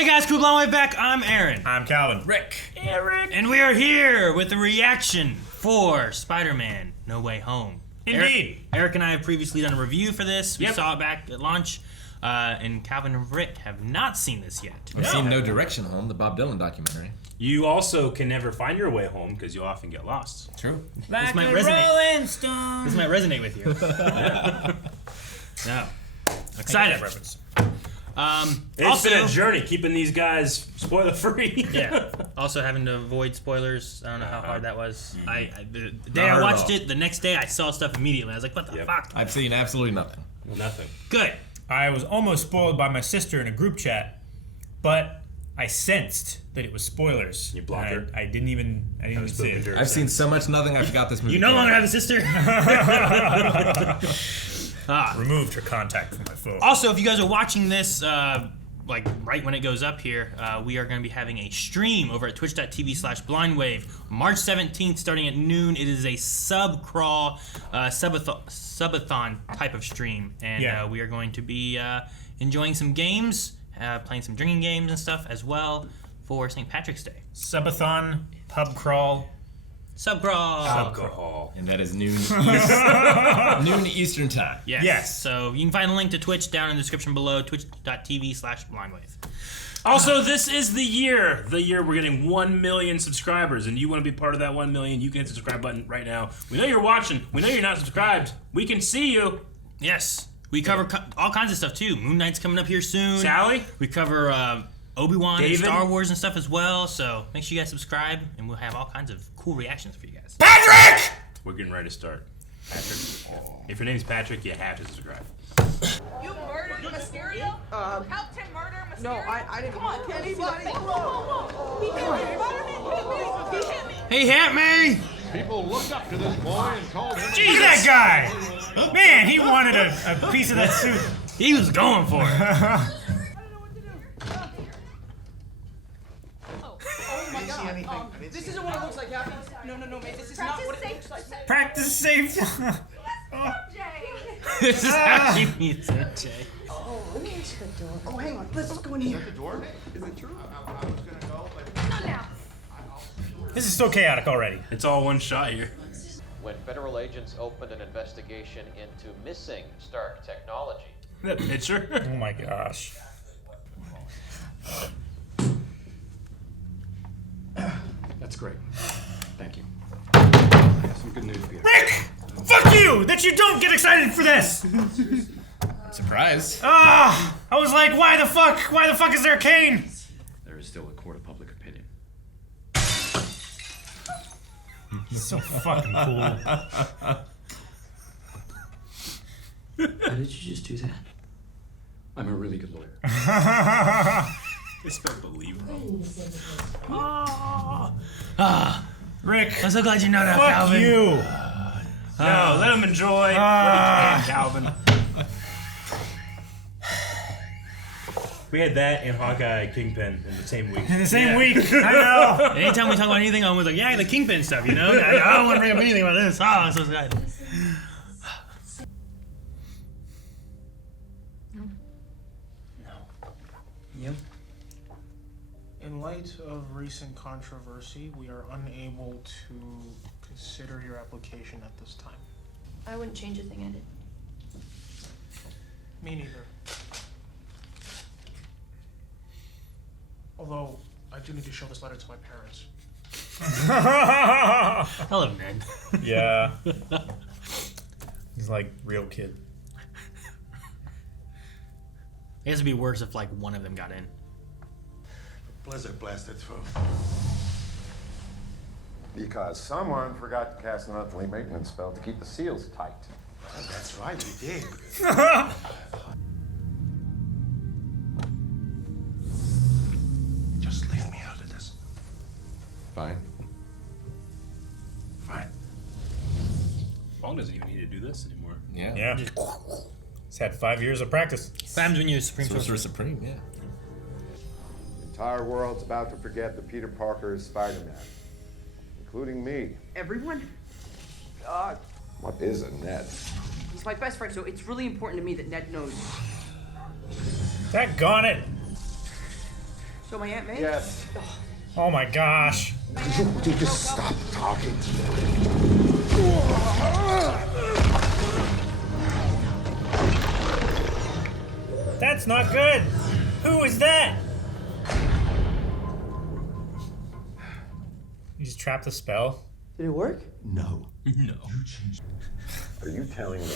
Hey guys, cool blonde way back. I'm Aaron. I'm Calvin. Rick. Eric. And we are here with the reaction for Spider-Man No Way Home. Indeed. Eric and I have previously done a review for this. We Yep. saw it back at launch. And Calvin and Rick have not seen this yet. I've seen No Direction Home, the Bob Dylan documentary. You also can never find your way home because you'll often get lost. True. This might resonate. This might resonate with you. No. Excited. Reference. Also, It's been a journey keeping these guys spoiler free. yeah. Also having to avoid spoilers. I don't know how hard that was. The day Not I hard watched at all. it, the next day I saw stuff immediately. I was like, what the Yep. fuck? I've seen absolutely nothing. Nothing. Good. I was almost spoiled by my sister in a group chat, but I sensed that it was spoilers. You blocked her? I didn't even see it. I've seen so much nothing, I forgot this movie. You no longer have a sister? Removed her contact from my phone. Also, if you guys are watching this, like right when it goes up here, we are going to be having a stream over at twitch.tv/blindwave March 17th starting at noon. It is a sub-crawl, subathon type of stream. And we are going to be enjoying some games, playing some drinking games and stuff as well for St. Patrick's Day. Subathon, pub crawl. Sub-crawl. Alcohol. And that is noon Eastern time. Yes. Yes. So you can find a link to Twitch down in the description below, twitch.tv/blindwave. Also, this is the year we're getting 1 million subscribers, and you want to be part of that 1 million, you can hit the subscribe button right now. We know you're watching. We know you're not subscribed. We can see you. Yes. We cover all kinds of stuff too. Moon Knight's coming up here soon. Sally? We cover Obi-Wan and David? Star Wars and stuff as well. So make sure you guys subscribe, and we'll have all kinds of cool reactions for you guys. Patrick! We're getting ready to start. Patrick. If your name's Patrick, you have to subscribe. You murdered Mysterio? Helped him murder Mysterio? No, I didn't Come on, kill let's see the anybody. face. Whoa. He hit me. Spider-Man hit me. He hit me! People looked up to this boy and called him. Jeez, that guy! Man, he wanted a piece of that suit. He was going for it. Oh my god. This isn't what it looks like, Happy. No, mate. This is not what it looks like. Practice safe. This is how she meets MJ. Oh, let me answer the door. Oh, hang on. Let's go in here. The door? Is it true? I was gonna go, but Not now. This is so chaotic already. It's all one shot here. When federal agents opened an investigation into missing Stark technology. That picture. Oh my gosh. that's great. Thank you. I have some good news for you. Rick! Fuck you! That you don't get excited for this! Surprise. I was like, why the fuck? Why the fuck is there a cane? There is still a court of public opinion. He's so fucking cool. How did you just do that? I'm a really good lawyer. It's unbelievable. Rick, I'm so glad you know that, fuck Calvin. you. No, let him enjoy. Let him Calvin. We had that and Hawkeye Kingpin in the same week. In the same week. I know. Anytime we talk about anything, I'm always like, yeah, the Kingpin stuff, you know? I don't want to bring up anything about this. Oh, I'm so excited. Yep. In light of recent controversy, we are unable to consider your application at this time. I wouldn't change a thing I did. Me neither. Although, I do need to show this letter to my parents. Hello, Ned. Yeah. He's like real kid. It has to be worse if, like, one of them got in. Blizzard blasted through. Because someone forgot to cast an monthly maintenance spell to keep the seals tight. That's right, we did. Just leave me out of this. Fine. Fine. Bong doesn't even need to do this anymore. Yeah. Yeah. He's had 5 years of practice. Times when you're Supreme Sorcerer Sorcerer. Supreme, yeah. The entire world's about to forget that Peter Parker is Spider-Man, including me. Everyone? What is a Ned? He's my best friend, so it's really important to me that Ned knows. Daggone it. So my Aunt May? Yes. Oh my gosh. Would you just stop talking? That's not good. Who is that? You just trapped a spell? Did it work? No. No. Are you telling me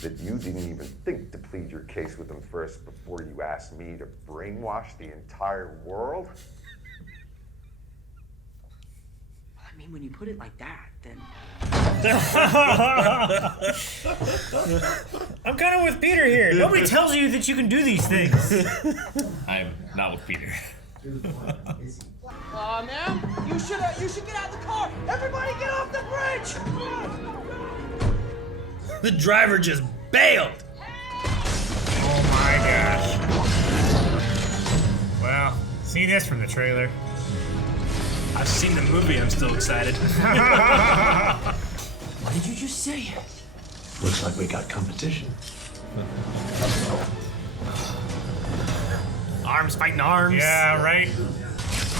that you didn't even think to plead your case with them first before you asked me to brainwash the entire world? I mean, when you put it like that, then... I'm kind of with Peter here. Nobody tells you that you can do these things. I'm not with Peter. Ma'am, you should get out of the car. Everybody get off the bridge. The driver just bailed. Oh my gosh. Well, see this from the trailer. I've seen the movie. I'm still excited. What did you just say? Looks like we got competition. Arms fighting arms. Yeah, right?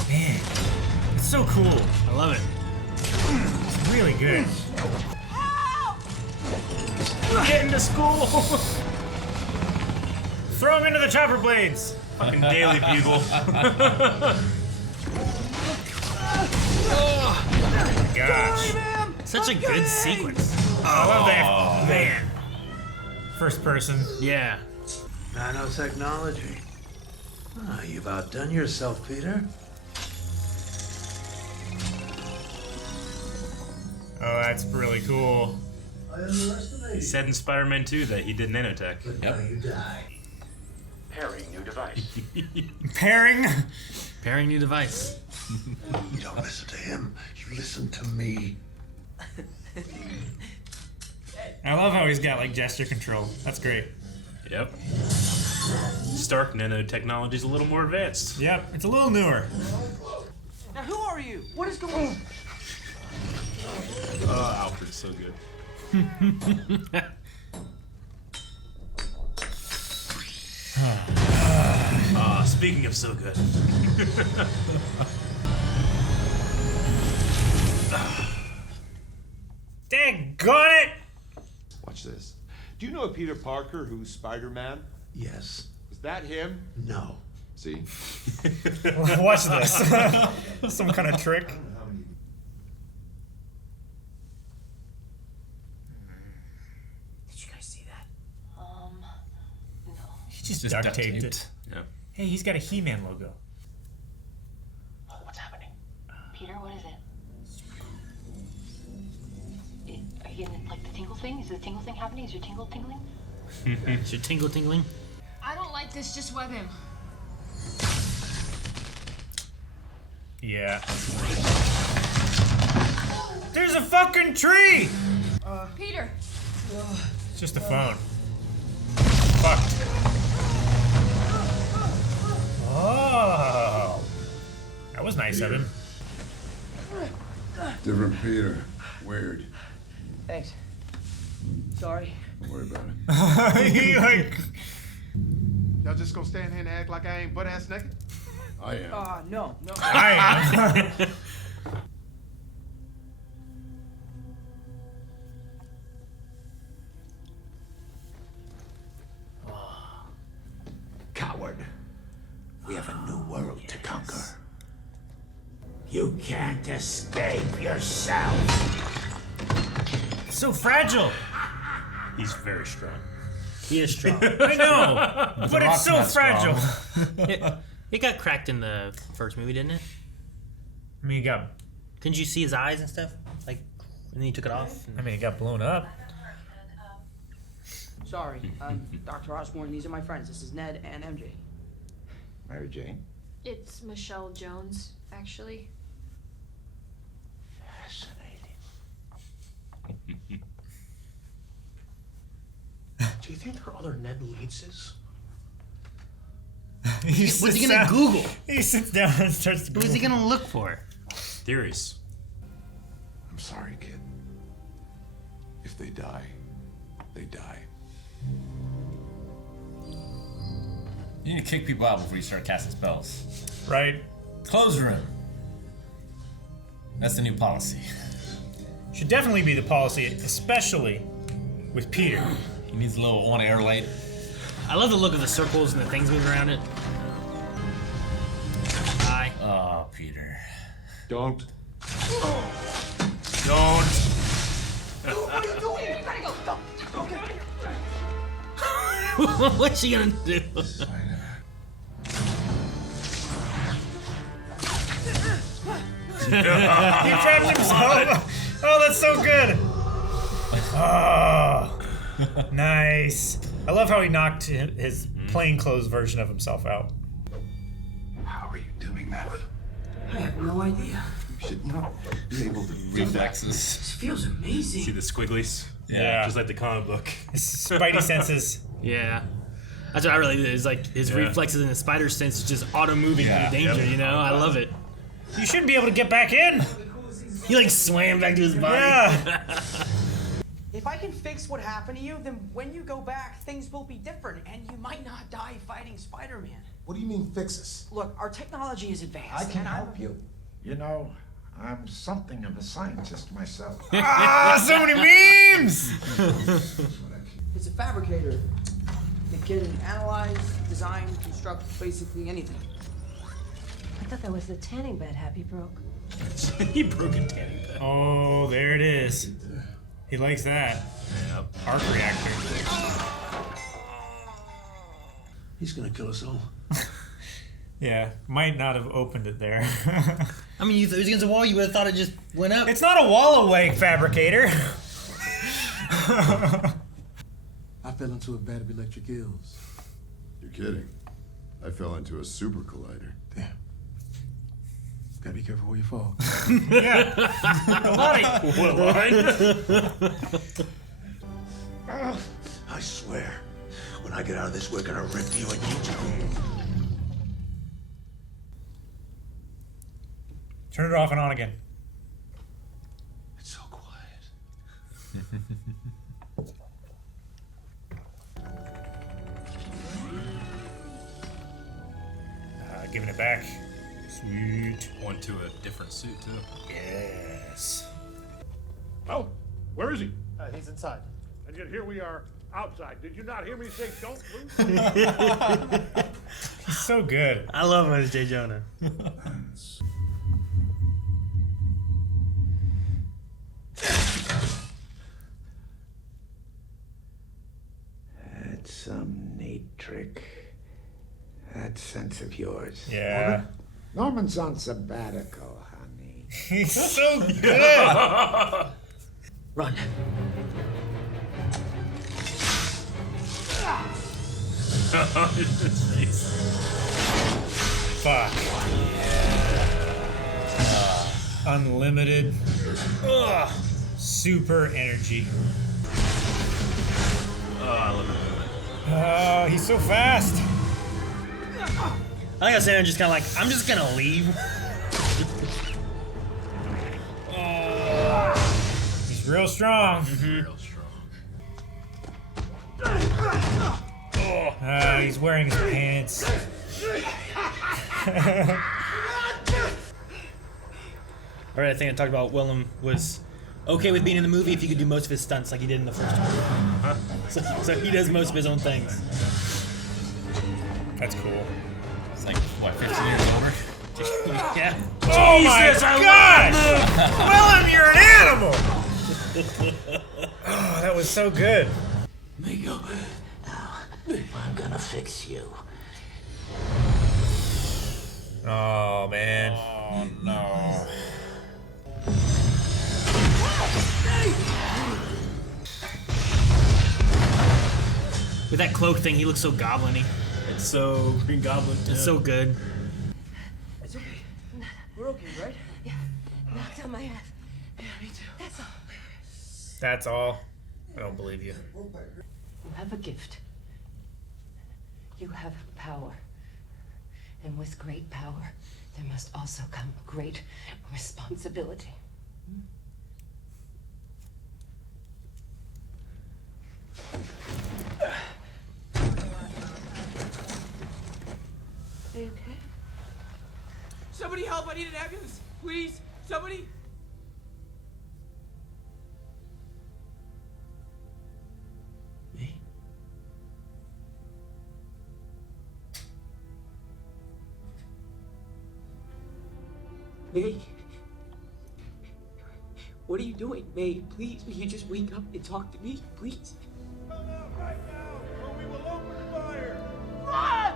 Man, it's so cool. I love it. It's really good. Get into school. Throw him into the chopper blades. Fucking Daily Bugle. Oh my gosh. Such a good sequence. I love that. Man. First person. Yeah. Nanotechnology. You've outdone yourself, Peter. Oh, that's really cool. He said in Spider-Man 2 that he did nanotech. Yep. Pairing new device. Pairing. Pairing new device. You don't listen to him. You listen to me. I love how he's got like gesture control. That's great. Yep. Stark nanotechnology's a little more advanced. Yep, it's a little newer. Now, who are you? What is going on? Alfred's so good. Speaking of so good. Daggone it! Watch this. Do you know a Peter Parker who's Spider-Man? Yes. Is that him? No. See? Watch this. Some kind of trick. Did you guys see that? No. He just duct taped it. Yeah. Hey, he's got a He-Man logo. What's happening? Peter, what is it? Are you getting like the tingle thing? Is the tingle thing happening? Is your tingle tingling? Is your tingle tingling? I don't like this, just web him. Yeah. There's a fucking tree! Peter! It's just a phone. Fucked. Oh. That was nice of him. Different Peter. Weird. Thanks. Sorry. Don't worry about it. He like... Y'all just gonna stand here and act like I ain't butt-ass naked? I am. No. I am. Coward. We have a new world to conquer. You can't escape yourself. So fragile. He's very strong. He is strong. I know, but it's so fragile. It got cracked in the first movie, didn't it? I mean, he got... Couldn't you see his eyes and stuff? Like, and then he took it off? I mean, it got blown up. Sorry. I'm Dr. Osborne. These are my friends. This is Ned and MJ. Mary Jane? It's Michelle Jones, actually. Do you think there are other Ned Leedses? What's he gonna Google? He sits down and starts to Google. Who's he gonna look for? Theories. I'm sorry, kid. If they die, they die. You need to kick people out before you start casting spells. Right? Clothes room. That's the new policy. Should definitely be the policy, especially with Peter. He needs a little on-air light. I love the look of the circles and the things moving around it. Hi. Oh, Peter. Don't. Don't. What are you doing? You gotta go. Go. Okay. What's she gonna do? He trapped himself. Oh, that's so good. Oh, nice. I love how he knocked his plainclothes version of himself out. How are you doing that? I have no idea. You should not be able to Reflexes. This feels amazing. See the squigglies? Yeah. Just like the comic book. His spidey senses. Yeah. That's what I really did. Is like his reflexes and his spider sense is just auto moving through danger. You know, I love it. You should be able to get back in. He like swam back to his body. Yeah. If I can fix what happened to you, then when you go back, things will be different, and you might not die fighting Spider-Man. What do you mean fix us? Look, our technology is advanced. I can and help you. You know, I'm something of a scientist myself. So many memes! It's a fabricator. It can analyze, design, construct basically anything. I thought that was the tanning bed Happy broke. He broke a tanning bed. Oh, there it is. He likes that. Yep. Arc reactor. He's gonna kill us all. Yeah, might not have opened it there. I mean, if it was against the wall, you would have thought it just went up. It's not a wall away, fabricator. I fell into a vat of electric eels. You're kidding. I fell into a super collider. Damn. Gotta be careful where you fall. Yeah. What a line. I swear, when I get out of this, we're gonna rip you and you too. Turn it off and on again. It's so quiet. Giving it back. Sweet. One to a different suit, too. Yes. Oh, where is he? He's inside. And yet here we are outside. Did you not hear me say don't move? He's so good. I love him as J. Jonah. That's some neat trick. That sense of yours. Yeah. Norman's on sabbatical, honey. He's so good. Run. Fuck. Unlimited. Ugh. Super energy. Oh, I love it. Oh, he's so fast. I think I was saying just kind of like, I'm just gonna leave. He's real strong. Real strong. He's wearing his pants. Alright, I think I talked about Willem was okay with being in the movie if he could do most of his stunts like he did in the first one. So he does most of his own things. That's cool. It's like, what, 15 years older? Yeah. Oh my God! Willem, you're an animal! Oh, that was so good. Miguel, I'm gonna fix you. Oh, man. Oh, no. With that cloak thing, he looks so goblin-y. It's so Green Goblin. It's so good. It's okay. We're okay, right? Yeah. Knocked on my ass. Yeah, me too. That's all. That's all? I don't believe you. You have a gift. You have power. And with great power, there must also come great responsibility. Are you okay? Somebody help! I need an ambulance, please. Somebody. Me? May. What are you doing, May? Please, will you just wake up and talk to me, please? Come out right now, or we will open fire! Run!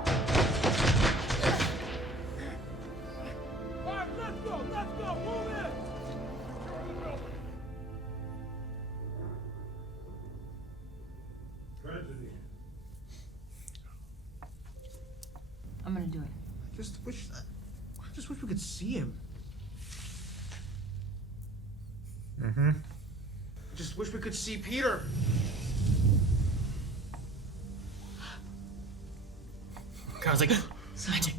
All right, let's go, move in! Tragedy. I'm gonna do it. I just wish we could see him. Mm-hmm. I just wish we could see Peter. I was like, magic.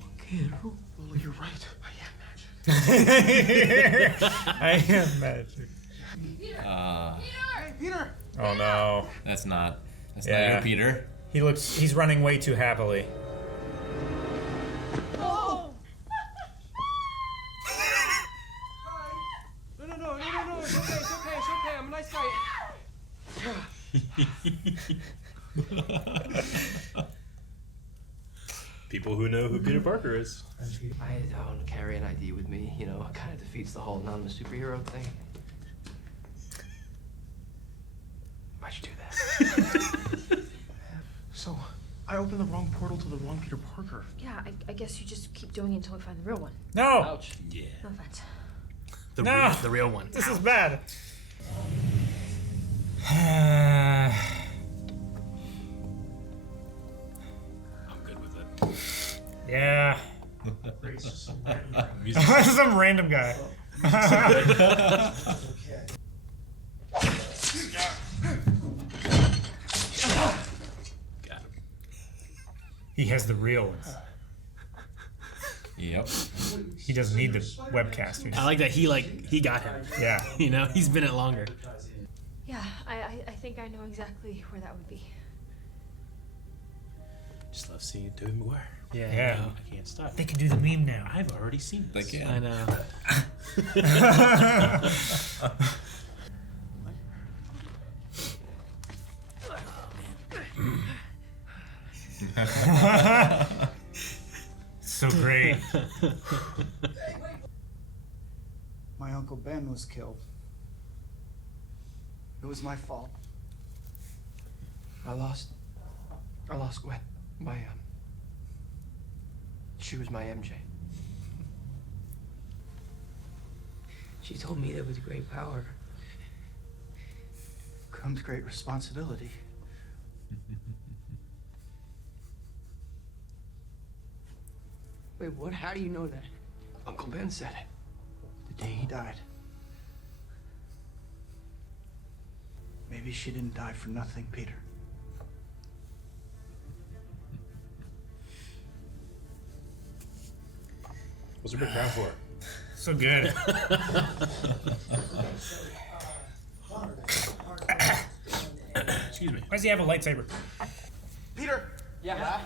Lily, you're right. I am magic. I am magic. Hey, Peter! Oh no. That's not Yeah. your Peter. He's running way too happily. Oh! No, it's okay, I'm a nice guy. People who know who Peter Parker is. I don't carry an ID with me, you know, it kind of defeats the whole anonymous superhero thing. Why'd you do that? So, I opened the wrong portal to the wrong Peter Parker. Yeah, I guess you just keep doing it until we find the real one. No! Ouch. Yeah. No offense. The real one. This is bad. I'm good with it. Yeah. Some random guy. Got him. He has the real ones. Yep. He doesn't need the webcasters. I like that he got him. Yeah. You know, he's been it longer. Yeah, I think I know exactly where that would be. Just love seeing Tobey Maguire. Yeah. Yeah. I know. I can't stop. They can do the meme now. I've already seen They this. can. I know. So great. My Uncle Ben was killed. It was my fault. I lost Gwen. She was my MJ. She told me that with great power Comes great responsibility. Wait, what? How do you know that? Uncle Ben said it. The day he died. Maybe she didn't die for nothing, Peter. What's a big crowd for? So good. Excuse me. Why does he have a lightsaber? Peter! Yeah?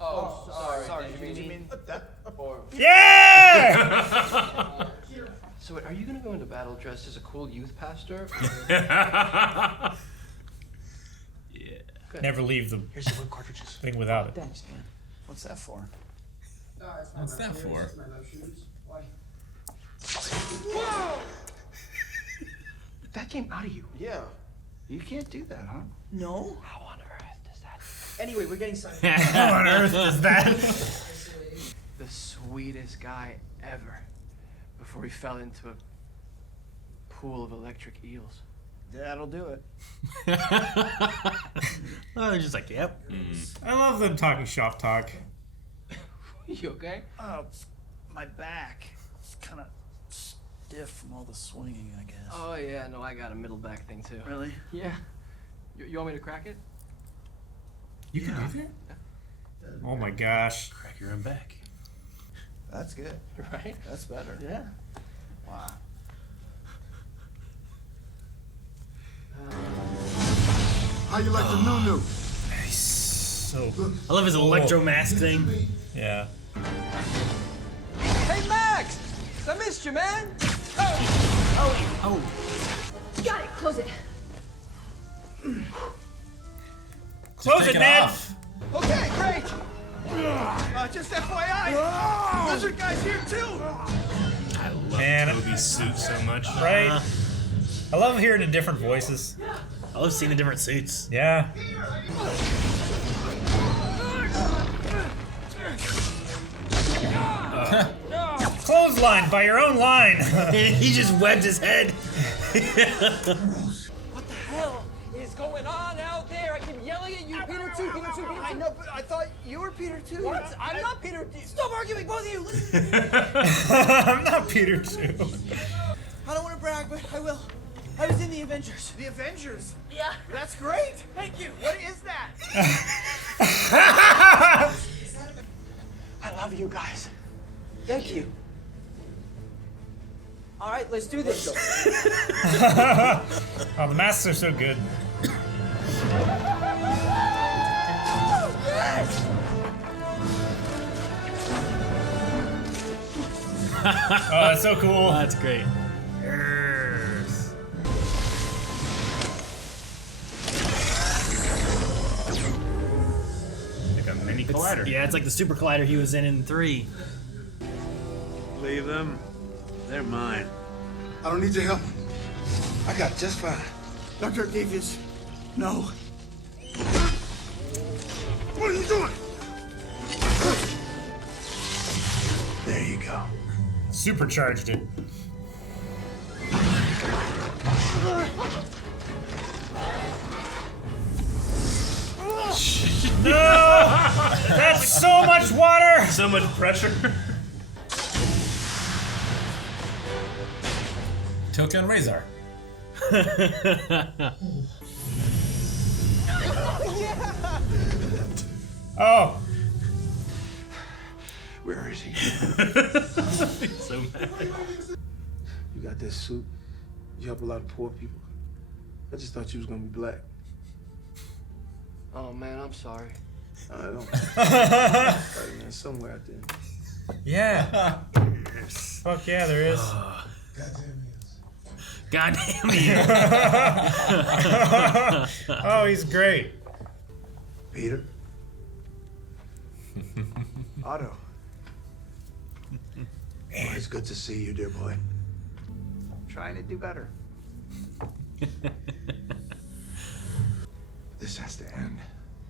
Oh, sorry. Did you mean that? Or... Yeah! So wait, are you gonna go into battle dressed as a cool youth pastor? Yeah. Never leave the Here's your wood cartridges. thing without it. Thanks, man. What's that for? What's that for? Whoa! That came out of you. Yeah. You can't do that, huh? No? How on earth does that? Anyway, we're getting signed. How on earth is that? The sweetest guy ever. Before he fell into a pool of electric eels. That'll do it. Oh, they're just like, yep. I love them talking shop talk. You okay? Oh, my back. It's kind of stiff from all the swinging, I guess. Oh yeah, no, I got a middle back thing too. Really? Yeah. You want me to crack it? You can do that? Oh my gosh. Crack your own back. That's good. Right? That's better. Yeah. Wow. How you like the new? Nice. So. I love his electro mask thing. Yeah. Hey, Max! I missed you, man. Oh. Got it. Close it. Close it, man. Okay, great. Just FYI, lizard guy's here too. I love Man. Toby's suit so much. Right? I love hearing the different voices. I love seeing the different suits. Yeah. Clothesline by your own line. He just webbed his head. What the hell is going on out there? I keep yelling at you, Peter 2, Peter 2, Peter 2. I know, but I thought you were Peter too. What? I'm not Peter. Stop arguing, both of you. Listen. I'm not Peter 2. I don't want to brag, but I will. I was in the Avengers. The Avengers? Yeah. That's great. Thank you. What is that? I love you guys. Thank you. All right, let's do this. Oh, the masks are so good. Oh, that's so cool. Oh, that's great. Like a mini collider. Yeah, it's like the super collider he was in 3. Leave them. They're mine. I don't need your help. I got just fine. Dr. Davies, no. What are you doing? There you go. Supercharged it. No! That's so much water! So much pressure. Token Razor. Oh. Where is he? He's so mad. You got that suit. You help a lot of poor people. I just thought you was gonna be black. Oh man, I'm sorry. I don't. Right, man, somewhere out there. Yeah. Fuck yeah, there is. God damn you. Oh, he's great. Peter? Otto. Oh, it's good to see you, dear boy. Trying to do better. This has to end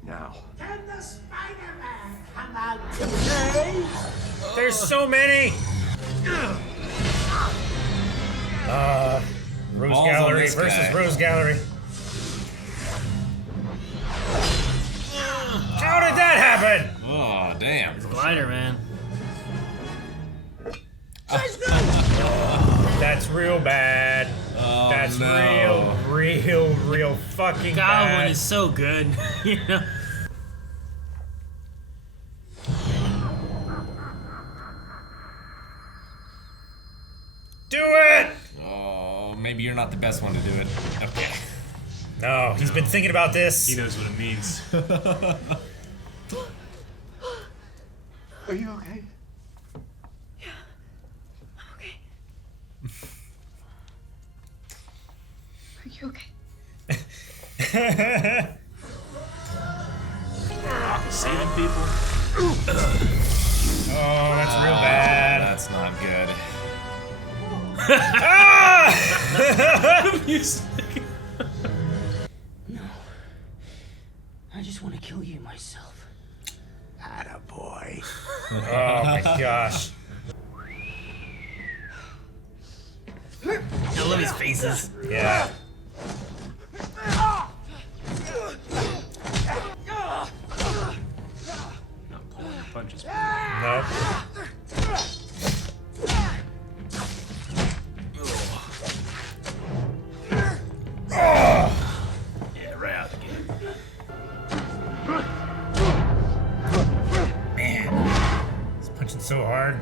now. Can the Spider-Man come out today? There's so many. Rose Balls on Gallery this versus guy. Rose Gallery. How did that happen? Oh, damn. It's a glider, man. That's real bad. Oh, That's no. real fucking Goblin bad. is so good. You know? Do it! Oh, maybe you're not the best one to do it. Okay. No, he's been thinking about this. He knows what it means. Are you okay? Are you okay? Saving people. Oh, that's real bad. That's not good. No. I just want to kill you myself. Attaboy. Oh my gosh. I love his faces. Yeah. Not pulling your punches. Nope. Yeah, right out the gate. Man. He's punching so hard.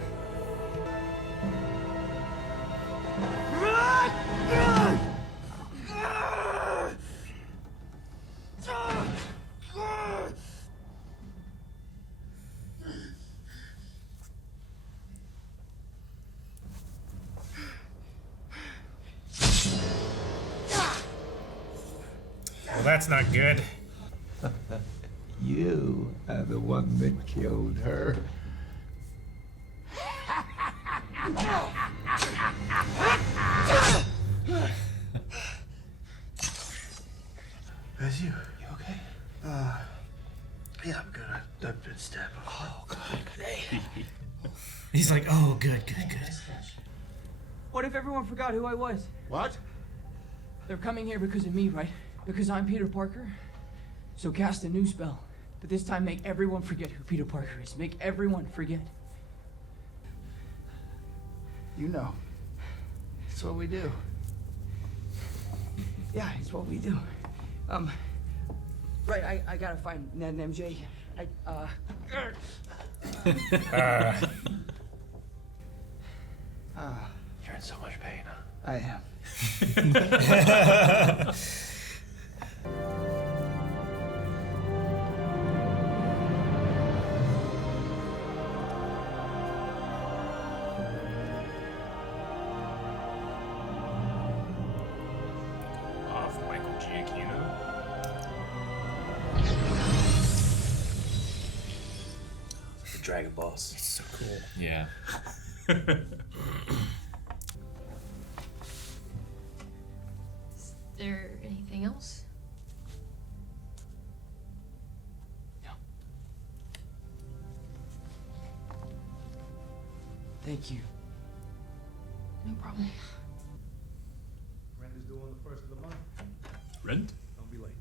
Well, that's not good. You are the one that killed her. That's you. You okay? Yeah, I'm good. I've been stabbed before. Oh, God. He's like, oh, good. What if everyone forgot who I was? What? They're coming here because of me, right? Because I'm Peter Parker? So cast a new spell. But this time make everyone forget who Peter Parker is. Make everyone forget. You know. It's what we do. Yeah, it's what we do. Right, I gotta find Ned and MJ. You're in so much pain. I am. Off Michael Giacchino. The Dragon Balls. It's so cool. Yeah. Is there anything else? Thank you. No problem. Rent is due on the 1st of the month. Rent? Don't be late.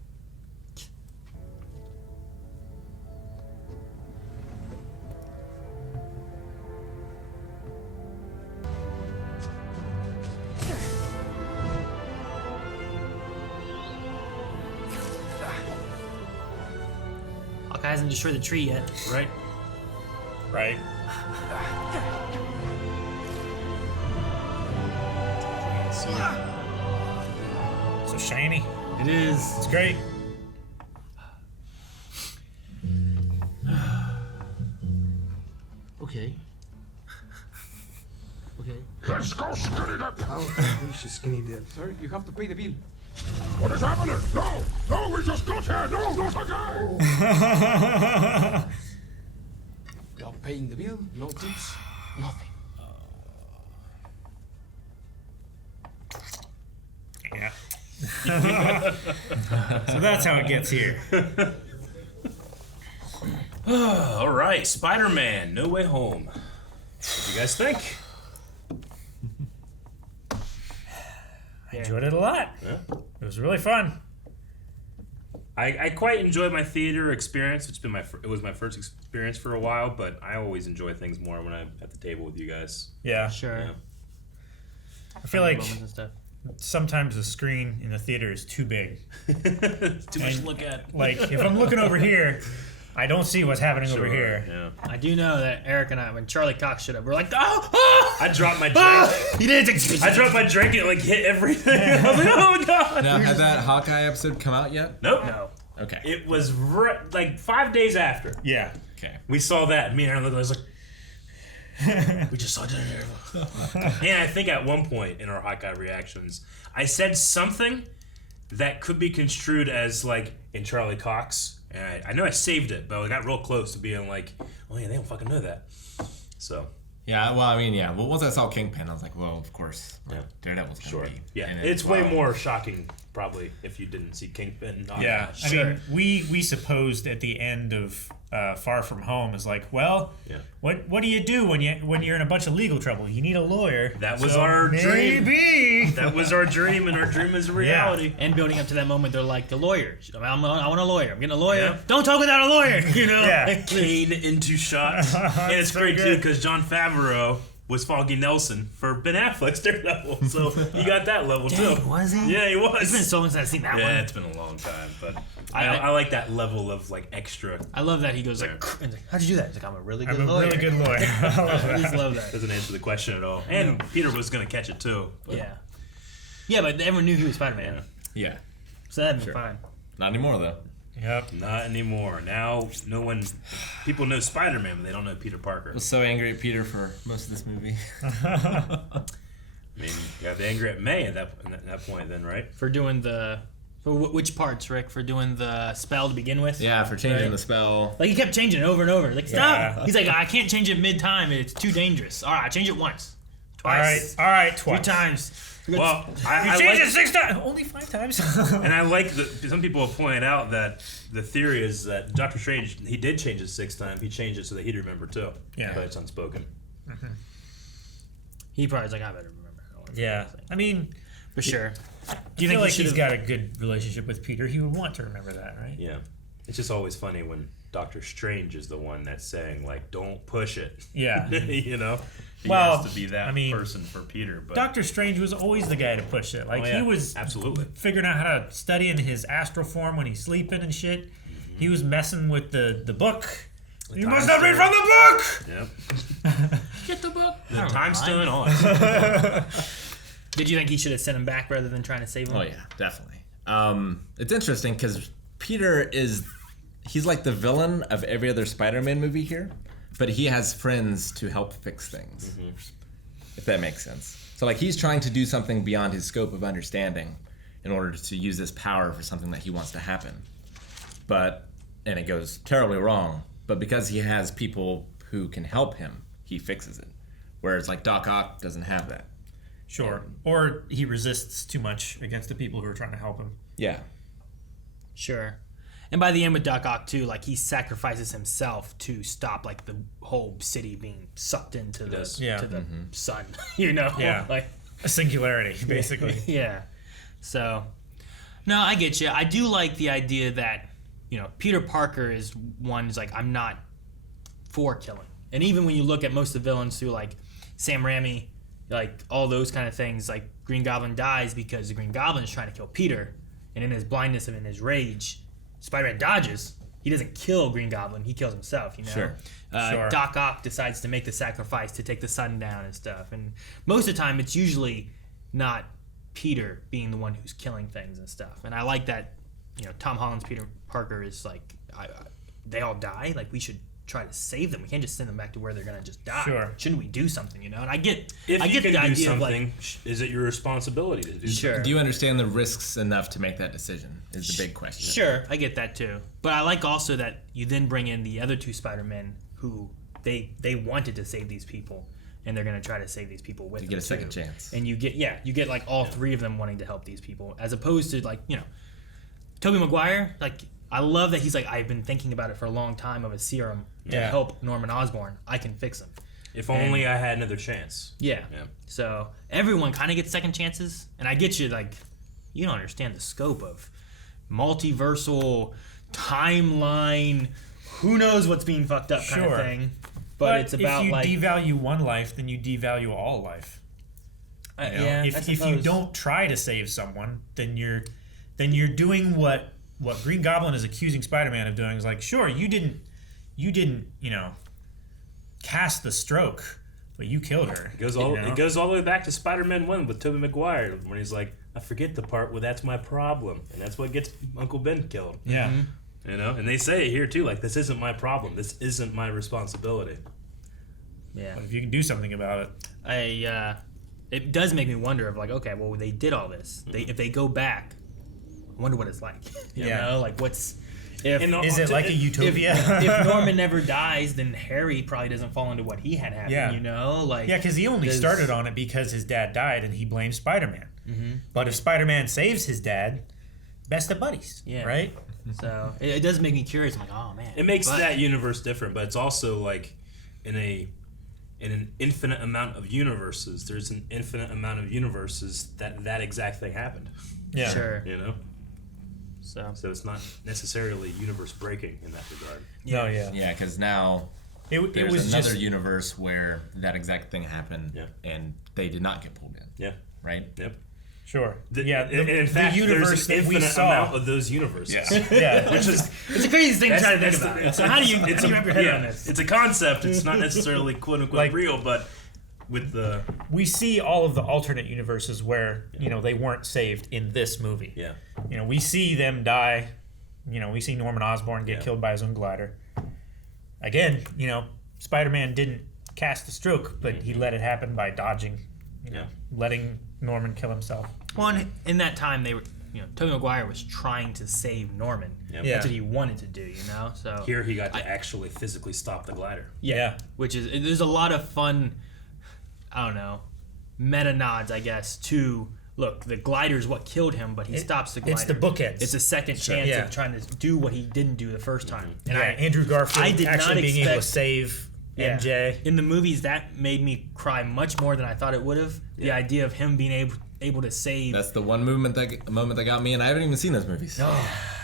Hawkeye hasn't destroyed the tree yet. Right? Right. So shiny. It is. It's great. Okay. Okay. Let's go skinny dip. How we should skinny dip? Sir, you have to pay the bill. What is happening? No, we just got here. No, not again. Y'all paying the bill? No tips? Nothing. Yeah. So that's how it gets here. All right, Spider-Man: No Way Home. What do you guys think? I enjoyed it a lot. Yeah. It was really fun. I quite enjoyed my theater experience. It was my first experience for a while, but I always enjoy things more when I'm at the table with you guys. Yeah. Sure. Yeah. I feel like Moments and stuff. sometimes the screen in the theater is too big. Too much to look at. Like, if I'm looking over here, I don't see what's happening over here. Yeah. I do know that Eric and I, when Charlie Cox showed up, we're like, oh! I dropped my drink. He did. I dropped my drink and it like hit everything. I was like, oh my god. Now, had that Hawkeye episode come out yet? Nope. No. Okay. It was like 5 days after. Yeah. Okay. We saw that. And me and Aaron was like, we just saw Daredevil. And I think at one point in our Hawkeye reactions, I said something that could be construed as like in Charlie Cox. And I know I saved it, but I got real close to being like, oh yeah, they don't fucking know that. So. Yeah, well, I mean, yeah. Well, once I saw Kingpin, I was like, well, of course. Yeah. Daredevil's going to be Yeah, in it it's as way well. more shocking, probably, if you didn't see Kingpin. Yeah, I mean, we supposed at the end of Far From Home is like, well, what do you do when you're in a bunch of legal trouble? You need a lawyer. That was So our dream. maybe. That was our dream, and our dream is a reality. And building up to that moment, they're like, the lawyer. I want a lawyer. I'm getting a lawyer. Yeah. Don't talk without a lawyer. You know? Yeah. Kane into shots. And it's So great, too, good. because John Favreau was Foggy Nelson for Ben Affleck's Daredevil. So you got that level, too. Dang, was he? Yeah, he was. It's been so long since I've seen that one. Yeah, it's been a long time, but I like that level of, like, extra. I love that he goes like, and like, how'd you do that? He's like, I'm a really good I'm a lawyer. really good lawyer. I love I just that. love that. Doesn't answer the question at all. And Peter was going to catch it, too. But Yeah. Yeah, but everyone knew he was Spider-Man. Yeah. So that'd be fine. Not anymore, though. Yep. Not anymore. Now, people know Spider-Man, but they don't know Peter Parker. I was so angry at Peter for most of this movie. I mean, you got to be angry at May at that point, then, right? For doing For which parts, Rick? For doing the spell to begin with? Yeah, for changing Right? the spell. Like, he kept changing it over and over. Like, stop! Yeah. He's like, I can't change it mid-time. It's too dangerous. All right, I'll change it once. Twice. All right, twice. 3 times. Well, I You changed like, it 6 times. Only 5 times. and I like that some people have pointed out that the theory is that Doctor Strange, he did change it 6 times. He changed it so that he'd remember too. Yeah. But it's unspoken. He probably's like, I better remember. Yeah, I mean, For sure. Do you think like he's got a good relationship with Peter? He would want to remember that, right? Yeah. It's just always funny when Doctor Strange is the one that's saying, like, don't push it. Yeah. You know? He Well, has to be that I mean, person for Peter. But Doctor Strange was always the guy to push it. Like, Oh, yeah. he was Absolutely. figuring out how to study in his astral form when he's sleeping and shit. He was messing with the book. You must not read from the book! Yep. Get the book. The time stone, all that. Did you think he should have sent him back rather than trying to save him? Oh yeah, definitely. It's interesting because Peter he's like the villain of every other Spider-Man movie here, but he has friends to help fix things. If that makes sense. So like he's trying to do something beyond his scope of understanding in order to use this power for something that he wants to happen. And it goes terribly wrong. But because he has people who can help him, he fixes it. Whereas like Doc Ock doesn't have that. Sure. Or he resists too much against the people who are trying to help him. Yeah. Sure. And by the end with Doc Ock too, like he sacrifices himself to stop like the whole city being sucked into the sun. You know? Yeah. Like a singularity, basically. Yeah. So no, I get you. I do like the idea that, you know, Peter Parker is one who's like, I'm not for killing. And even when you look at most of the villains through like Sam Raimi, like all those kind of things, like Green Goblin dies because the Green Goblin is trying to kill Peter, and in his blindness and in his rage, Spider-Man dodges. He doesn't kill Green Goblin, he kills himself, you know? Sure. Doc Ock decides to make the sacrifice to take the sun down and stuff. And most of the time, it's usually not Peter being the one who's killing things and stuff. And I like that, you know, Tom Holland's Peter Parker is like, they all die. Like, we should try to save them. We can't just send them back to where they're gonna just die. Sure. Shouldn't we do something? You know. And I get If the you can do idea of something, like, is it your responsibility to do something? Do you understand the risks enough to make that decision? Is the big question. Sure, I get that too. But I like also that you then bring in the other 2 Spider-Men who they wanted to save these people, and they're gonna try to save these people with You them get a second too. chance. And you get like all 3 of them wanting to help these people, as opposed to like, you know, Tobey Maguire. Like, I love that he's like, I've been thinking about it for a long time of a serum to help Norman Osborn. I can fix him. If only I had another chance. Yeah. So everyone kind of gets second chances, and I get you. Like, you don't understand the scope of multiversal timeline. Who knows what's being fucked up kind of thing. But it's about if you like devalue one life, then you devalue all life. You know? yeah. If you don't try to save someone, then you're doing what Green Goblin is accusing Spider-Man of doing. Is like, sure, you didn't, you know, cast the stroke, but you killed her. It goes all the way back to Spider-Man 1 with Tobey Maguire when he's like, I forget the part where that's my problem, and that's what gets Uncle Ben killed. Yeah. You know, and they say it here too, like, this isn't my problem, this isn't my responsibility. Yeah. But if you can do something about it, it does make me wonder of like, okay, well, they did all this. If they go back, I wonder what it's like. You know, like what's is it like a utopia? If Norman never dies, then Harry probably doesn't fall into what he had happen. Yeah. You know, like because he only started on it because his dad died, and he blamed Spider-Man. But if Spider-Man saves his dad, best of buddies. Yeah. Right. So it does make me curious. I'm like, oh man. It makes that universe different, but it's also like in an infinite amount of universes, there's an infinite amount of universes that exact thing happened. Yeah. Sure. You know? So it's not necessarily universe breaking in that regard. No, yeah. Yeah, because now there's was another just universe where that exact thing happened, and they did not get pulled in. Yeah. Right? Yep. Sure. In fact, universe there's an that we infinite saw amount of those universes. Yeah. Which is it's the craziest thing to try to think about. So how do you wrap your head around this? It's a concept. It's not necessarily quote unquote Like, real, but with the we see all of the alternate universes where you know they weren't saved in this movie. Yeah. You know, we see them die. You know, we see Norman Osborn get killed by his own glider. Again, you know, Spider-Man didn't cast the stroke, but he let it happen by dodging. You know, letting Norman kill himself. Well, in that time, Tobey Maguire was trying to save Norman. Yep. That's what he wanted to do, So here he got to actually physically stop the glider. Yeah, which is there's a lot of fun. I don't know, meta nods, I guess, to. Look, the glider is what killed him, but he stops the glider. It's the bookends. It's a second chance of trying to do what he didn't do the first time. And Andrew Garfield actually being able to save MJ. In the movies, that made me cry much more than I thought it would have. The idea of him being able to save. That's the one moment that got me, and I haven't even seen those movies.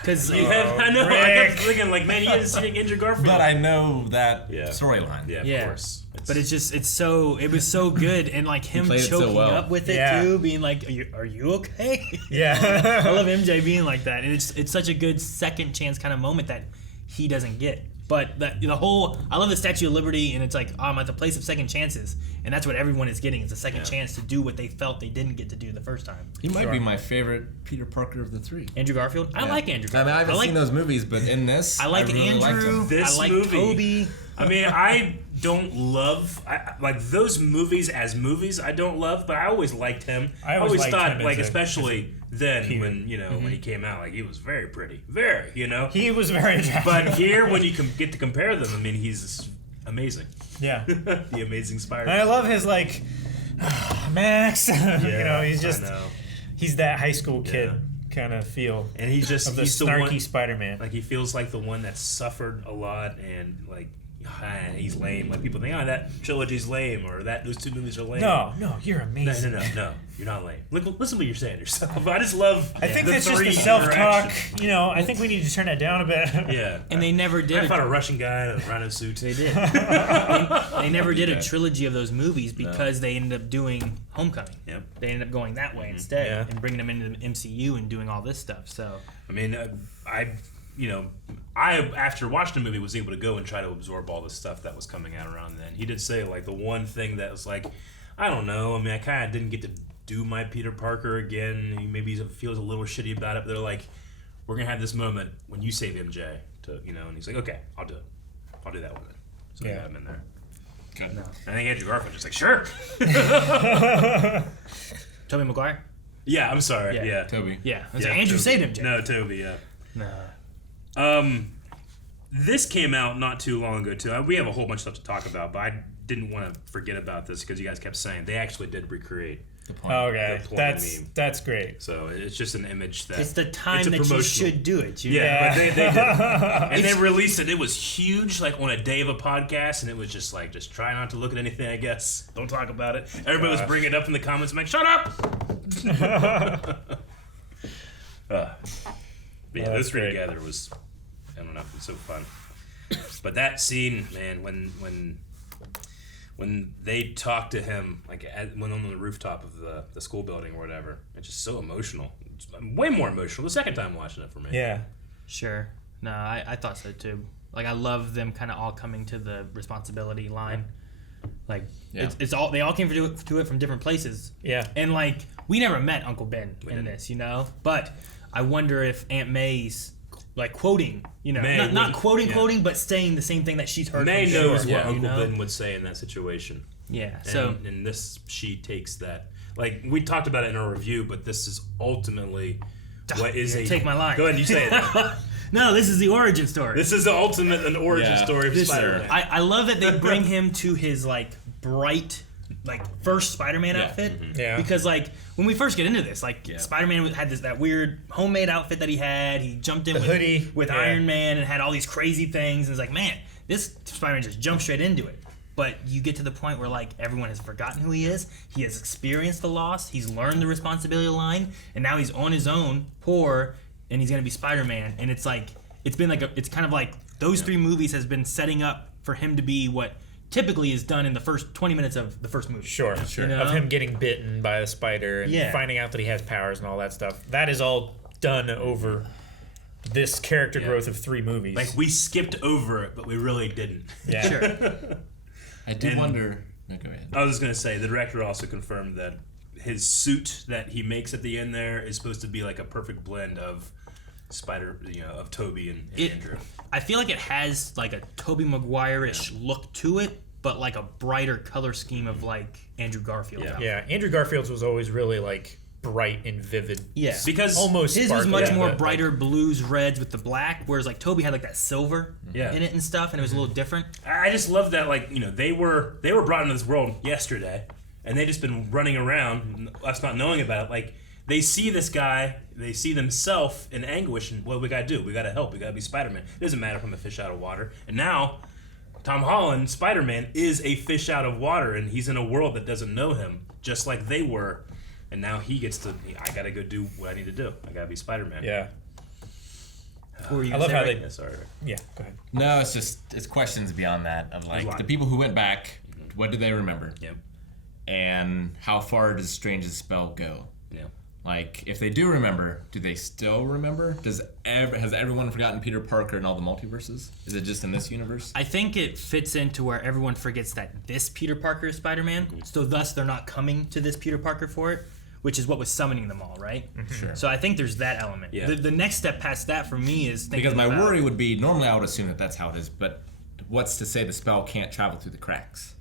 Because I know. I kept thinking, like, man, you haven't seen Andrew Garfield. But I know that storyline. Yeah, of course. But it was so good, and like him played it so choking well. up with it too, being like, "Are you okay?" Yeah, I love MJ being like that, and it's such a good second chance kind of moment that he doesn't get. But I love the Statue of Liberty, and it's like I'm at the place of second chances, and that's what everyone is getting is a second chance to do what they felt they didn't get to do the first time. He might be my favorite Peter Parker of the three. Andrew Garfield. I like Andrew Garfield. I mean, I haven't seen those movies, but in this, I like really Andrew. This I like movie, Toby. I mean, I don't love like those movies as movies. I don't love, but I always liked him. I always thought, like, especially then when when he came out, like he was very pretty, He was very attractive. But here, when you get to compare them, I mean, he's amazing. Yeah, the Amazing Spider-Man. And I love his like Max. He's just he's that high school kid kind of feel, and he's the snarky the one, Spider-Man. Like he feels like the one that suffered a lot, and like he's lame. Like people think, that trilogy's lame, or those two movies are lame. No, you're amazing. No, you're not lame. Listen to what you're saying yourself. I just love. I think that's just the self-talk. I think we need to turn that down a bit. Yeah, and they never did. I found a Russian guy in a rhino suit. They did. they never did a trilogy of those movies because they ended up doing Homecoming. Yep. They ended up going that way instead and bringing them into the MCU and doing all this stuff. So I mean, I after watching the movie was able to go and try to absorb all the stuff that was coming out around then. He did say like the one thing that was like, I don't know. I mean, I kind of didn't get to do my Peter Parker again. He maybe feels a little shitty about it. But they're like, we're gonna have this moment when you save MJ and he's like, okay, I'll do it. I'll do that one then. So they got him in there. Okay. No. I think Andrew Garfield just like, sure. Tobey Maguire. Yeah, I'm sorry. Yeah, Toby. Yeah, Andrew saved MJ. No, Toby. Yeah. No. This came out not too long ago too. We have a whole bunch of stuff to talk about, but I didn't want to forget about this because you guys kept saying they actually did recreate the point. Okay, the that's meme. That's great. So it's just an image that it's the time that you should do it. But they did, and they released it. It was huge, like on a day of a podcast, and it was just like, just try not to look at anything. I guess don't talk about it. Everybody was bringing it up in the comments, like, shut up. Yeah, those three together was, I don't know, it was so fun. But that scene, man, when they talk to him, like when on the rooftop of the school building or whatever, it's just so emotional. It's way more emotional the second time watching it for me. Yeah. Sure. No, I thought so too. Like I love them kind of all coming to the responsibility line. Like it's all they all came to it from different places. Yeah. And like we never met Uncle Ben in this, but I wonder if Aunt May's like quoting, not quoting, but saying the same thing that she's heard. May from knows Shore, what Uncle Ben would say in that situation. Yeah. And, So and this, she takes that. Like we talked about it in our review, but this is ultimately what is a. Take my line. Go ahead, you say it. No, this is the origin story. This is the ultimate an origin story of Spider-Man. I love that they bring him to his like bright, like first Spider-Man outfit. Mm-hmm. Yeah. Because like when we first get into this, like Spider-Man had that weird homemade outfit that he had. He jumped in with hoodie with Iron Man and had all these crazy things. And it's like, man, this Spider-Man just jumped straight into it. But you get to the point where like everyone has forgotten who he is. He has experienced the loss. He's learned the responsibility line, and now he's on his own, poor, and he's gonna be Spider-Man. And it's like it's kind of like those three movies has been setting up for him to be what typically is done in the first 20 minutes of the first movie. Sure. Of him getting bitten by a spider and finding out that he has powers and all that stuff. That is all done over this character growth of 3 movies. Like we skipped over it, but we really didn't. Yeah. Sure. I do wonder. No, go ahead. I was just gonna say the director also confirmed that his suit that he makes at the end there is supposed to be like a perfect blend of of Toby and Andrew. I feel like it has like a Tobey Maguire-ish look to it, but like a brighter color scheme of like Andrew Garfield. Yeah, Andrew Garfield's was always really like bright and vivid. Yeah, because almost his was sparkly, much more but, brighter blues, reds with the black, whereas like Toby had like that silver in it and stuff, and it was a little different. I just love that, like, you know, they were brought into this world yesterday, and they just been running around, us not knowing about it. Like, they see this guy, they see themselves in anguish, and what we gotta do? We gotta help. We gotta be Spider-Man. It doesn't matter if I'm a fish out of water. And now, Tom Holland, Spider-Man, is a fish out of water, and he's in a world that doesn't know him, just like they were. And now he gets to. I gotta go do what I need to do. I gotta be Spider-Man. Yeah. I love how they. Yeah, sorry. Yeah, go ahead. No, it's questions beyond that of like the people who went back. What do they remember? Yep. And how far does Strange's spell go? Yeah. Like, if they do remember, do they still remember? Has everyone forgotten Peter Parker in all the multiverses? Is it just in this universe? I think it fits into where everyone forgets that this Peter Parker is Spider-Man, so thus they're not coming to this Peter Parker for it, which is what was summoning them all, right? Sure. So I think there's that element. Yeah. The next step past that for me is thinking Because my about, worry would be, normally I would assume that that's how it is, but what's to say the spell can't travel through the cracks?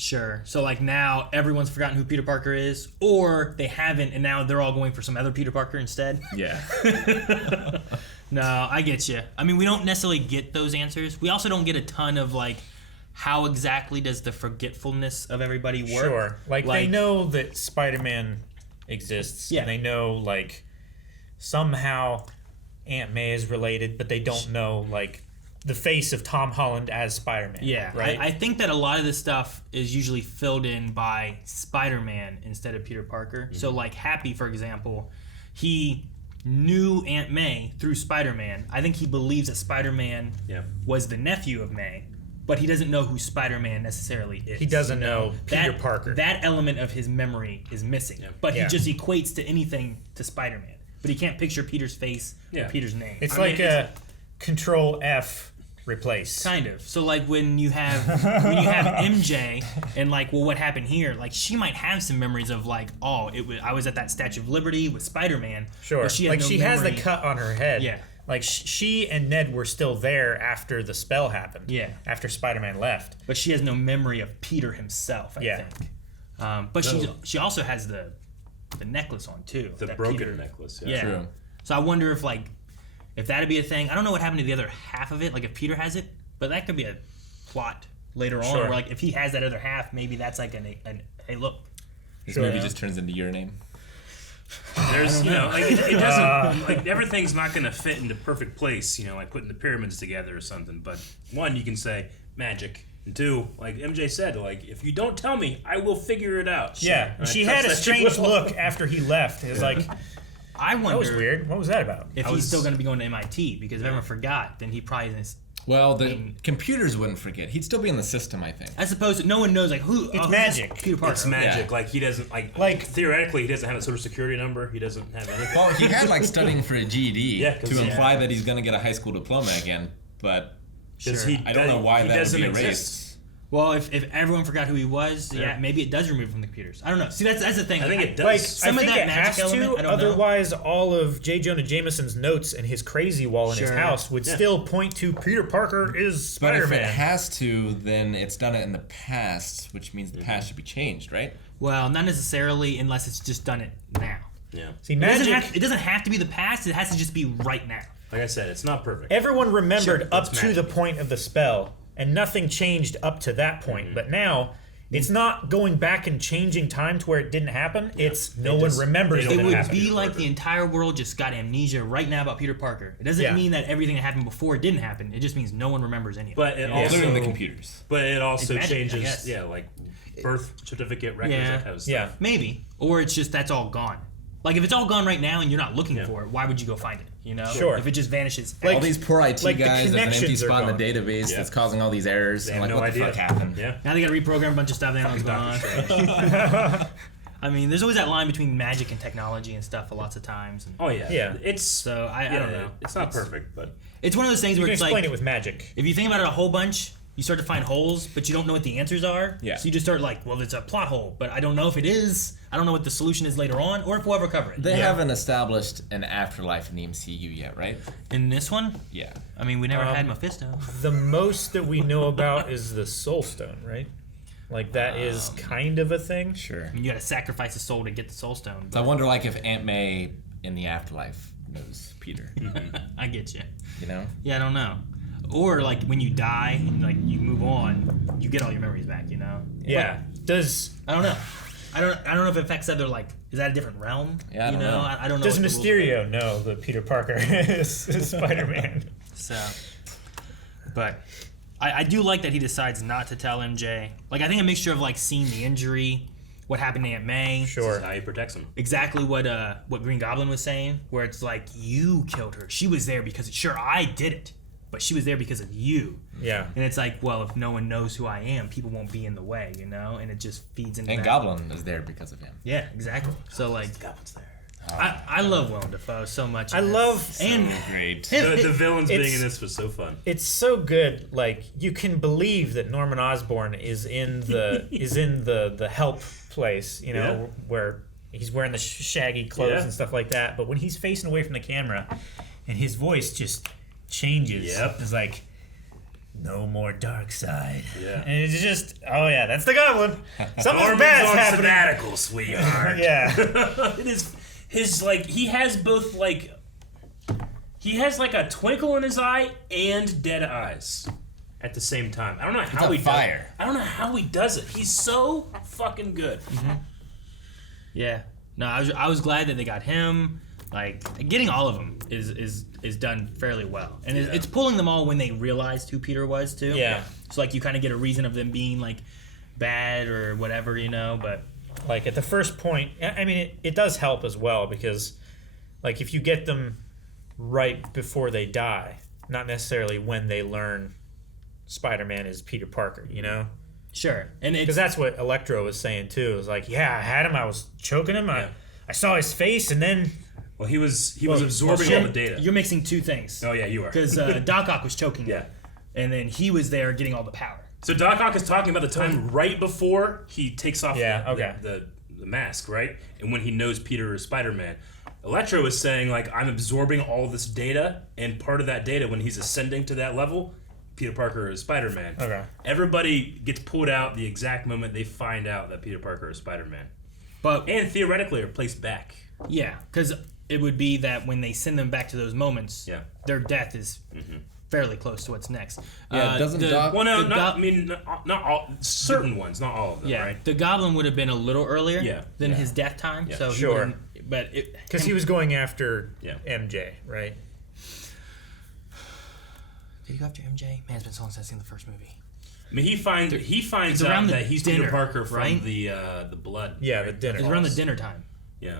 Sure. So like now everyone's forgotten who Peter Parker is, or they haven't, and now they're all going for some other Peter Parker instead. Yeah. No, I get you. I mean, we don't necessarily get those answers. We also don't get a ton of like, how exactly does the forgetfulness of everybody work? Sure. Like they know that Spider-Man exists. Yeah. And they know like somehow Aunt May is related, but they don't know like the face of Tom Holland as Spider-Man. Yeah, Right. I think that a lot of this stuff is usually filled in by Spider-Man instead of Peter Parker. So like Happy, for example, he knew Aunt May through Spider-Man. I think he believes that Spider-Man was the nephew of May, but he doesn't know who Spider-Man necessarily is. He doesn't know Peter Parker. That element of his memory is missing, but he just equates to anything to Spider-Man. But he can't picture Peter's face or Peter's name. It's like a Control F replace. Kind of. So like when you have MJ and like, well, what happened here? Like she might have some memories of like, oh, I was at that Statue of Liberty with Spider-Man. Sure. But she has like no she has the memory. cut on her head. Yeah. Like she and Ned were still there after the spell happened. Yeah. After Spider-Man left. But she has no memory of Peter himself, I think. But she also has the necklace on too. The that broken Peter, necklace. Yeah. True. So I wonder if that'd be a thing. I don't know what happened to the other half of it, like if Peter has it, but that could be a plot later on. Sure. Where like if he has that other half, maybe that's like an hey look. This movie just turns into your name. There's, you know, like it doesn't, like everything's not going to fit into perfect place, you know, like putting the pyramids together or something. But one, you can say magic. And two, like MJ said, like if you don't tell me, I will figure it out. Yeah. And I She trust had a that she strange will. look after he left. It was like, I wonder. that was weird. What was that about? If he's still going to be going to MIT, because if everyone forgot, then he probably is. Well, the computers wouldn't forget. He'd still be in the system, I think. As opposed to no one knows like who. It's who's magic. Peter Parker. It's magic. Yeah. Like he doesn't like theoretically he doesn't have a social security number. He doesn't have anything. Well, he had like studying for a GED Yeah, to imply that he's going to get a high school diploma again, but I don't know why that would be erased. Well, if everyone forgot who he was, maybe it does remove from the computers. I don't know. See, that's the thing. I think it does. Like, Some I of think that it magic has element, to, I don't know. otherwise all of J. Jonah Jameson's notes and his crazy wall in his Sure. house would still point to Peter Parker is But if Spider-Man. it has to, then it's done it in the past, which means the past should be changed, right? Well, not necessarily, unless it's just done it now. Yeah. See, It magic. doesn't have to be the past. It has to just be right now. Like I said, it's not perfect. Everyone remembered Sure, up it's to the magic. point of the spell, and nothing changed up to that point. But now, it's not going back and changing time to where it didn't happen. It's no one remembers It that would happened. be like the entire world just got amnesia right now about Peter Parker. It doesn't mean that everything that happened before didn't happen. It just means no one remembers any of it. But it also Including the computers. But it also It's magic, I changes, guess. like birth certificate records, that kind of stuff. Maybe. Or it's just that's all gone. Like if it's all gone right now and you're not looking for it, why would you go find it? You know? Sure. If it just vanishes. All these poor IT like the guys, there's an empty connections are spot in the gone. database that's causing all these errors. They I'm have like, no what the idea. fuck happened? Yeah. Now they got to reprogram a bunch of stuff. Then it's gone. I mean, there's always that line between magic and technology and stuff. Lots of times. And Oh yeah. It's so I don't know. It's not perfect, but It's one of those things You where can it's explain like it with magic. if you think about it a whole bunch, you start to find holes, but you don't know what the answers are. Yeah. So you just start like, well, it's a plot hole, but I don't know if it is. I don't know what the solution is later on, or if we'll ever cover it. They haven't established an afterlife in the MCU yet, right? In this one, Yeah. I mean, we never had Mephisto. The most that we know about is the Soul Stone, right? Like that is kind of a thing. Sure. I mean, you got to sacrifice a soul to get the Soul Stone. So I wonder, like, if Aunt May in the afterlife knows Peter. I get you. You know? Yeah, I don't know. Or like when you die and like you move on, you get all your memories back. You know? Yeah. I don't know. I don't know if it affects other, like, is that a different realm? Yeah, I don't know. I don't know. Does what the rules Mysterio know that Peter Parker is Spider-Man? So, but I do like that he decides not to tell MJ. Like, I think a mixture of like seeing the injury, what happened to Aunt May. This is how he protects him. Exactly what Green Goblin was saying, where it's like, you killed her. She was there because, sure, I did it, but she was there because of you. Yeah. And it's like, well, if no one knows who I am, people won't be in the way, you know? And it just feeds into And that. Goblin is there because of him. Yeah, exactly. So, like, The Goblin's there. I love Willem Dafoe so much. I love and great. The villains being in this was so fun. It's so good. Like you can believe that Norman Osborn is in the help place, you know, where he's wearing the shaggy clothes and stuff like that. But when he's facing away from the camera, and his voice just changes, it's like, no more dark side. Yeah. And it's just, oh yeah, that's the Goblin. Something Norman's bad's on happening. sabbatical, sweetheart. Yeah. It is his, like, he has both, like, he has like a twinkle in his eye and dead eyes at the same time. I don't know how he does it. I don't know how he does it. He's so fucking good. Yeah. No, I was glad that they got him. Like, getting all of them is done fairly well, and it's pulling them all when they realized who Peter was too. Yeah. So like you kind of get a reason of them being like bad or whatever, you know. But like at the first point, I mean, it does help as well because, like, if you get them right before they die, not necessarily when they learn Spider-Man is Peter Parker, you know. Sure, and because that's what Electro was saying too. It was like, yeah, I had him, I was choking him, I saw his face, and then. Well, he was absorbing all the data. You're mixing two things. Oh yeah, you are. Because Doc Ock was choking him, and then he was there getting all the power. So Doc Ock is talking about the time right before he takes off the mask, right? And when he knows Peter is Spider-Man. Electro is saying, like, I'm absorbing all this data, and part of that data, when he's ascending to that level, Peter Parker is Spider-Man. Okay. Everybody gets pulled out the exact moment they find out that Peter Parker is Spider-Man. And theoretically are placed back. Yeah, because it would be that when they send them back to those moments, their death is fairly close to what's next. Doesn't Doc... Well, no, not all. Certain ones, not all of them, right? The Goblin would have been a little earlier than his death time. Yeah. So Sure. But because he was going after MJ, right? Did he go after MJ? Man, it's been so long since I've seen the first movie. I mean, he finds out that he's Peter Parker from the blood. Yeah, the dinner. It's around the dinner time. Yeah.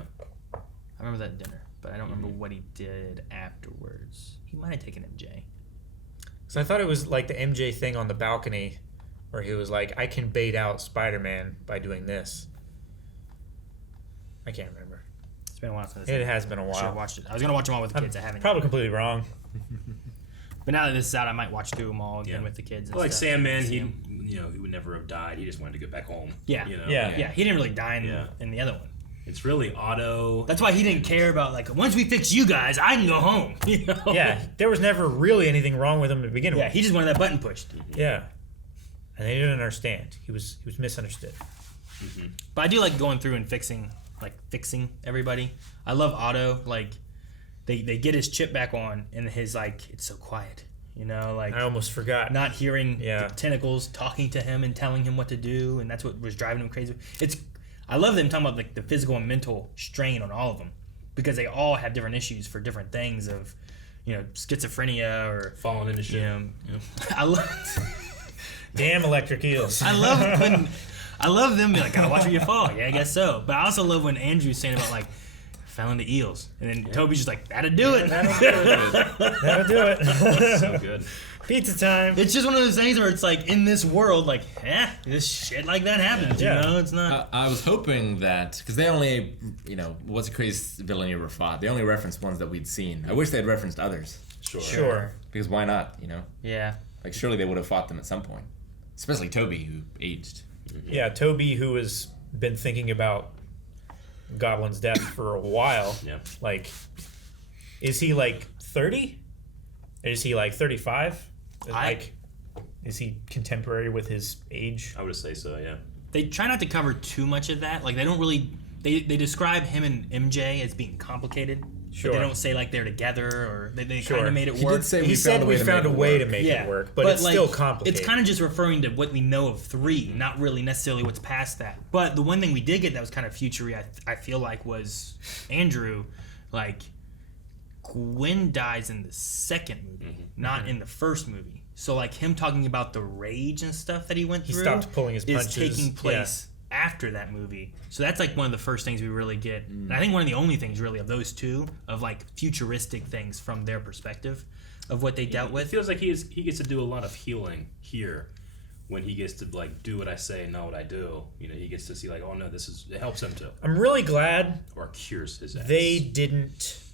I remember that dinner, but I don't remember what he did afterwards. He might have taken MJ. So I thought it was like the MJ thing on the balcony, where he was like, "I can bait out Spider-Man by doing this." I can't remember. It's been a while since it has been a while. I should have watched it. I was gonna watch them all with the kids. I haven't. Probably completely wrong. But now that this is out, I might watch them all again with the kids. And Well, like stuff. Sandman, he would never have died. He just wanted to get back home. Yeah, you know? yeah. He didn't really die in the other one. It's really Otto. That's why he didn't care about, like, once we fix you guys, I can go home. You know? Yeah, there was never really anything wrong with him to begin with. Yeah, he just wanted that button pushed. Yeah, and they didn't understand. He was misunderstood. But I do like going through and fixing everybody. I love Otto. Like, they get his chip back on, and his, like, it's so quiet. You know, like, I almost forgot. Not hearing the tentacles talking to him and telling him what to do, and that's what was driving him crazy. I love them talking about, like, the physical and mental strain on all of them, because they all have different issues for different things of, you know, schizophrenia or falling into shit. I love damn electric eels. I love them being like, gotta watch where you fall. Yeah, I guess so. But I also love when Andrew's saying about, like, fell into eels, and then Toby's just like, that'll do it. That'll do it. So good. Pizza time. It's just one of those things where it's like, in this world, like, this shit like that happens. You know, it's not. I was hoping that, because they only, what's the craziest villain you ever fought? They only referenced ones that we'd seen. I wish they'd referenced others. Sure. Because why not? Yeah. Like, surely they would have fought them at some point, especially Toby, who aged. Yeah, Toby, who has been thinking about Goblin's death for a while. Yeah. Like, is he like 30? Is he like 35? Is he contemporary with his age? I would say so. Yeah. They try not to cover too much of that. Like they don't really. They describe him and MJ as being complicated. Sure. But they don't say like they're together or they Sure. kind of made it He work. did say He said we found a way to make Yeah. it work, but it's like, still complicated. It's kind of just referring to what we know of 3, not really necessarily what's past that. But the one thing we did get that was kind of future-y, I feel like, was Andrew. Like, Gwen dies in the second movie, not in the first movie. So, like, him talking about the rage and stuff that he went through stopped pulling his punches. is taking place after that movie. So that's, like, one of the first things we really get. And I think one of the only things, really, of those two, of, like, futuristic things from their perspective of what they dealt with. It feels like he gets to do a lot of healing here when he gets to, like, do what I say, not what I do. You know, he gets to see, like, oh, no, it helps him too. I'm really glad Or cures his ass. they didn't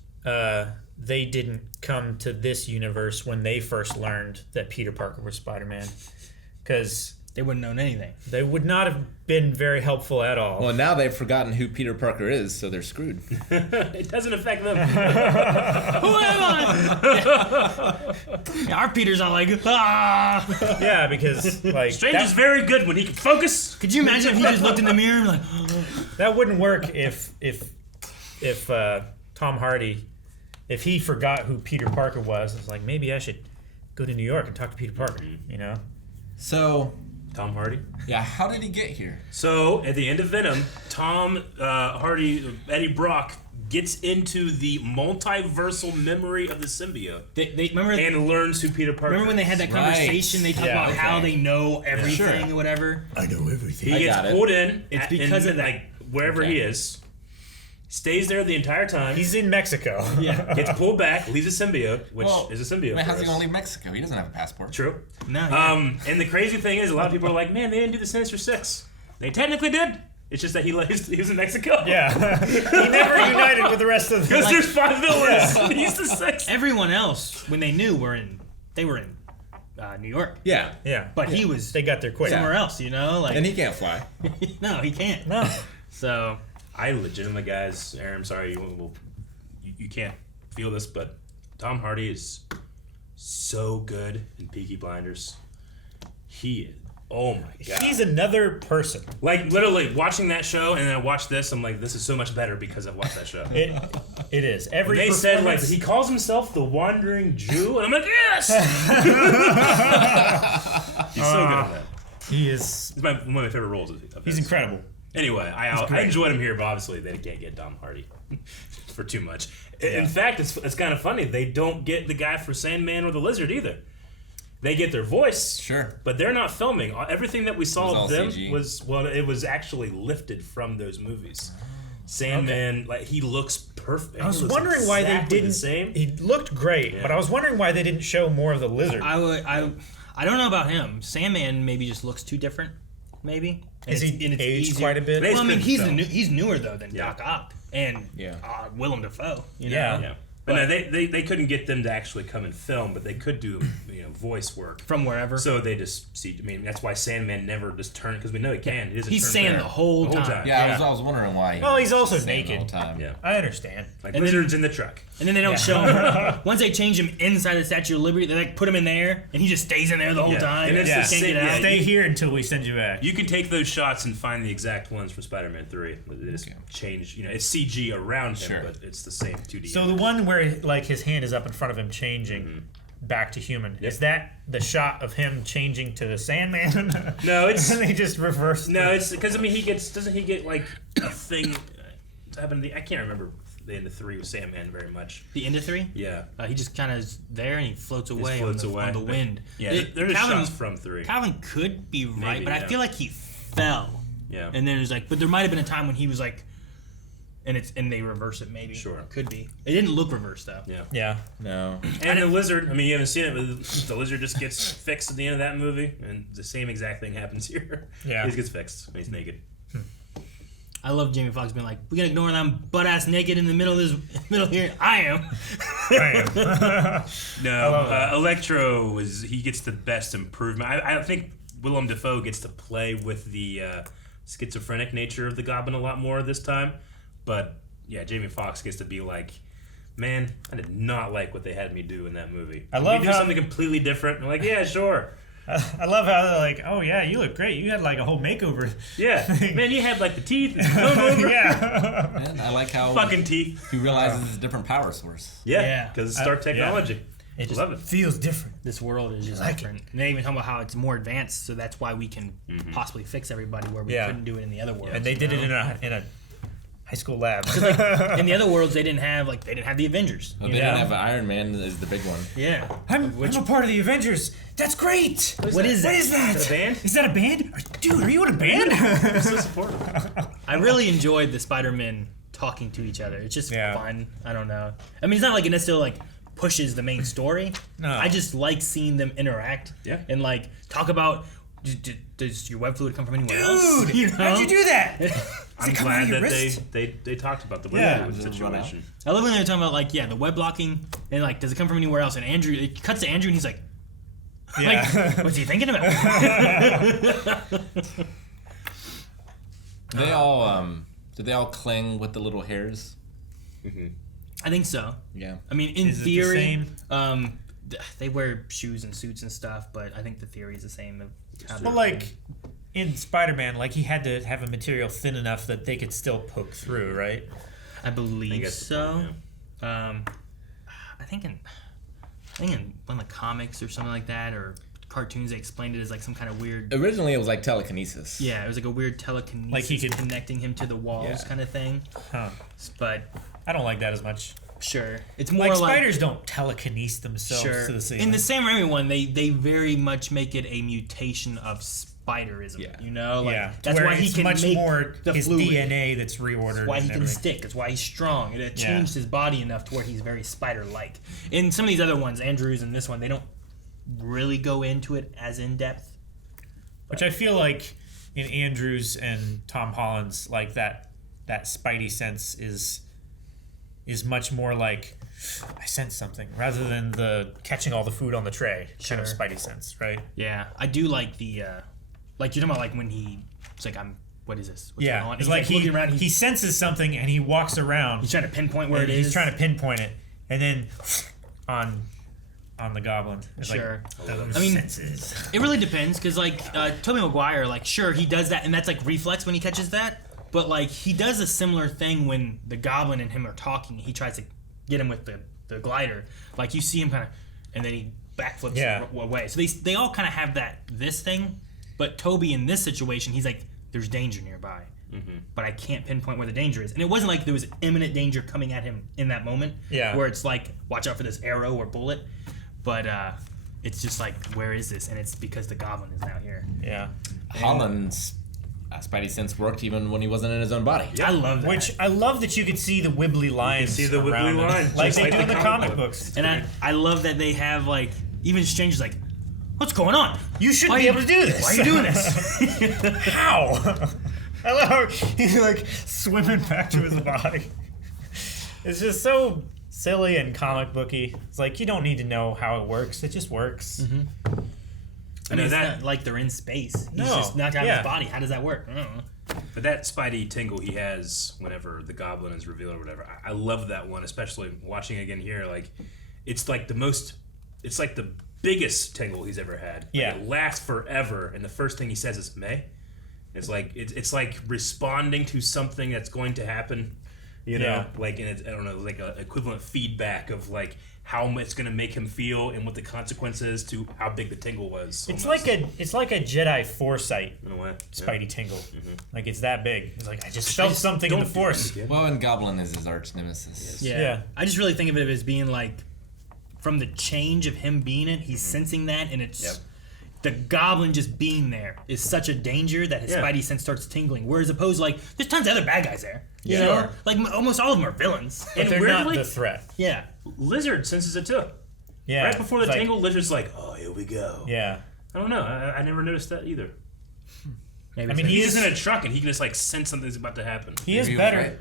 come to this universe when they first learned that Peter Parker was Spider-Man, because they wouldn't known anything. They would not have been very helpful at all. Well, now they've forgotten who Peter Parker is, so they're screwed. It doesn't affect them. Who am I? Yeah, our Peter's all like, ah. Yeah, because like Strange is very good when he can focus. Could you imagine if he just looked in the mirror and like, that wouldn't work if Tom Hardy, if he forgot who Peter Parker was. It's like, maybe I should go to New York and talk to Peter Parker. You know. So. Tom Hardy? Yeah, how did he get here? So, at the end of Venom, Tom Hardy, Eddie Brock, gets into the multiversal memory of the symbiote. They remember and learns who Peter Parker is. Remember when they had that conversation? They talked about how they know everything or whatever? I know everything. He gets pulled in. It's because of that. Like, wherever he is. Stays there the entire time. He's in Mexico. Yeah. Gets pulled back, leaves a symbiote, which is a symbiote. How's he going to leave Mexico? He doesn't have a passport. True. No. And the crazy thing is, a lot of people are like, man, they didn't do the Sinister Six. They technically did. It's just that he was in Mexico. Yeah. He never united with the rest of the... Because there's 5 villains. And he's the 6th. Everyone else, when they knew, they were in New York. Yeah. Yeah. But he was... They got there quick. Somewhere else, you know? Like, and he can't fly. No, he can't. No. So... I legitimately, guys, Aaron, I'm sorry, you can't feel this, but Tom Hardy is so good in Peaky Blinders. He is. Oh my god. He's another person. Like, literally, watching that show and then I watch this, I'm like, this is so much better because I've watched that show. It is. Every they said, like, he calls himself the Wandering Jew, and I'm like, yes! He's so good at that. He is. He's one of my favorite roles of his. He's incredible. Anyway, I enjoyed him here, but obviously they can't get Tom Hardy for too much. Yeah. In fact, it's kind of funny. They don't get the guy for Sandman or the Lizard either. They get their voice, sure, but they're not filming. Everything that we saw of them CG. it was actually lifted from those movies. Sandman, like he looks perfect. I was He looks wondering why they exactly didn't. The same. He looked great, but I was wondering why they didn't show more of the Lizard. I don't know about him. Sandman maybe just looks too different. Maybe. Is he aged quite a bit? Well, I mean, he's newer though than Doc Ock and Willem Dafoe. You know? Yeah. But no, they couldn't get them to actually come and film, but they could do voice work from wherever. So they just see. I mean, that's why Sandman never just turned because we know he can. He doesn't. He's turn sand fair the whole time. Yeah, I was wondering why. Well, he's also sand naked. the whole time. Yeah, I understand. Like And Lizard's in the truck. And then they don't show him. Once they change him inside the Statue of Liberty, they like put him in there, and he just stays in there the whole time. And it's Can't the same, get out. Stay here until we send you back. You can take those shots and find the exact ones from Spider-Man 3. They just change. It's CG around him, but it's the same 2D. So the one where like his hand is up in front of him changing back to human, is that the shot of him changing to the Sandman? No, it's they just reversed. No, it's because I mean doesn't he get like a thing? Happened. I can't remember the end of 3 with Sandman very much. The end of 3? Yeah. He just kind of is there and he floats away, on the wind. Yeah, there's shots from 3. Calvin could be right, Maybe, but I feel like he fell. Yeah. And then it was like, but there might have been a time when he was like, and they reverse it maybe. Sure. Could be. It didn't look reversed though. Yeah. Yeah. No. And the Lizard, I mean, you haven't seen it, but the Lizard just gets fixed at the end of that movie, and the same exact thing happens here. Yeah. He just gets fixed, and he's naked. I love Jamie Foxx being like, we gotta ignore them butt ass naked in the middle of this here. I am. No, Electro he gets the best improvement. I think Willem Dafoe gets to play with the schizophrenic nature of the Goblin a lot more this time. But yeah, Jamie Foxx gets to be like, man, I did not like what they had me do in that movie. I love do how- something completely different. I'm like, yeah, sure. I love how they're like, oh yeah, you look great. You had like a whole makeover. Yeah, man, you had like the teeth, and the comb over. Yeah, And I like how fucking teeth. he realizes it's a different power source. Yeah, because it's Stark technology. It just Love it. feels different. This world is just like different. And they even talk about how it's more advanced, so that's why we can possibly fix everybody where we Yeah. couldn't do it in the other world. And they did it in a high school lab. In the other worlds, they didn't have the Avengers. Well, they didn't have Iron Man is the big one. Yeah. I'm a part of the Avengers. That's great. What is that? What is that? Is that a band? Is that a band? Dude, are you in a band? I'm so supportive. I really enjoyed the Spider-Men talking to each other. It's just fun. I don't know. I mean, it's not like it necessarily like pushes the main story. No. I just like seeing them interact. Yeah. And like talk about does your web fluid come from anywhere else? Dude, You know? how'd you do that? I'm glad that they talked about the web fluid situation. I love when they're talking about like the web blocking and like does it come from anywhere else? And Andrew, it cuts to Andrew and he's like, like what's he thinking about? They all did they all cling with the little hairs? I think so. Yeah. I mean, in Is it the theory, same? they wear shoes and suits and stuff, but I think the theory is the same. Of how Well, they- like in Spider-Man, like he had to have a material thin enough that they could still poke through, right? I believe that's the so. point, I think in one of the comics or something like that, or cartoons, they explained it as like some kind of weird. Originally, it was like telekinesis. Yeah, it was like a weird telekinesis, Like he could- connecting him to the walls, kind of thing. Huh. But I don't like that as much. sure, it's more Like like spiders don't telekinese themselves sure. to the ceiling. In the Sam Raimi one, they very much make it a mutation of spiderism. Yeah. You know, like, yeah, that's where why he it's can much make more the his fluid. DNA that's reordered. That's why he and can everything. stick. That's why he's strong. It Yeah. changed his body enough to where he's very spider-like. In some of these other ones, Andrews and this one, they don't really go into it as in depth. Which I feel like in Andrews and Tom Holland's, like that Spidey sense is much more like I sense something rather than the catching all the food on the tray kind of Sure. Spidey sense, right? Yeah, I do like the like you're talking about like when it's like what is this? What's going Yeah, on? it's He's, like looking around. he senses something and he walks around. He's trying to pinpoint where and it he's is. trying to pinpoint it, and then on the goblin. It's Sure. Like, those I mean, senses. it really depends because like Tobey Maguire, like sure he does that, and that's like reflex when he catches that. But like he does a similar thing when the goblin and him are talking. He tries to get him with the glider. Like you see him kind of, and then he backflips away. So they all kind of have this thing. But Toby in this situation, he's like, there's danger nearby. But I can't pinpoint where the danger is. And it wasn't like there was imminent danger coming at him in that moment. Yeah. Where it's like, watch out for this arrow or bullet. But it's just like, where is this? And it's because the goblin is now here. Yeah. Holland's Spidey sense worked even when he wasn't in his own body. I love that. Which I love that you could see the wibbly lines. see the around wibbly it. lines, like just they like do in the the comic comic books. And I love that they have like, even strangers like, what's going on? You shouldn't be able to do this. Why are you doing this? How? I love how he's like swimming back to his body. It's just so silly and comic booky. It's like you don't need to know how it works. It just works. I mean, it's not like they're in space. He's No, just knocked out yeah. his body. How does that work? I don't know. But that Spidey tingle he has whenever the goblin is revealed or whatever, I love that one, especially watching again here. Like, it's like the biggest tingle he's ever had. Like, Yeah. it lasts forever, and the first thing he says is May. It's like it's like responding to something that's going to happen. You know, Yeah. like, and it's, I don't know, like an equivalent feedback of like how it's going to make him feel and what the consequence is to how big the tingle was. It's almost. like a Jedi foresight. In a way, Spidey tingle. Like it's that big. It's like I just felt something in the Force. Well, and Goblin is his arch nemesis. Yeah. I just really think of it as being like, from the change of him being it, he's sensing that, and it's the goblin just being there is such a danger that his Spidey sense starts tingling. Whereas opposed, like, there's tons of other bad guys there. You know? Like, almost all of them are villains. But they're weirdly, not the threat. Yeah. Lizard senses it too. Yeah. Right before the it's like- tingle, Lizard's like, "Oh, here we go." Yeah. I don't know. I never noticed that either. Maybe I mean, he's he's just in a truck and he can just like sense something's about to happen. He is better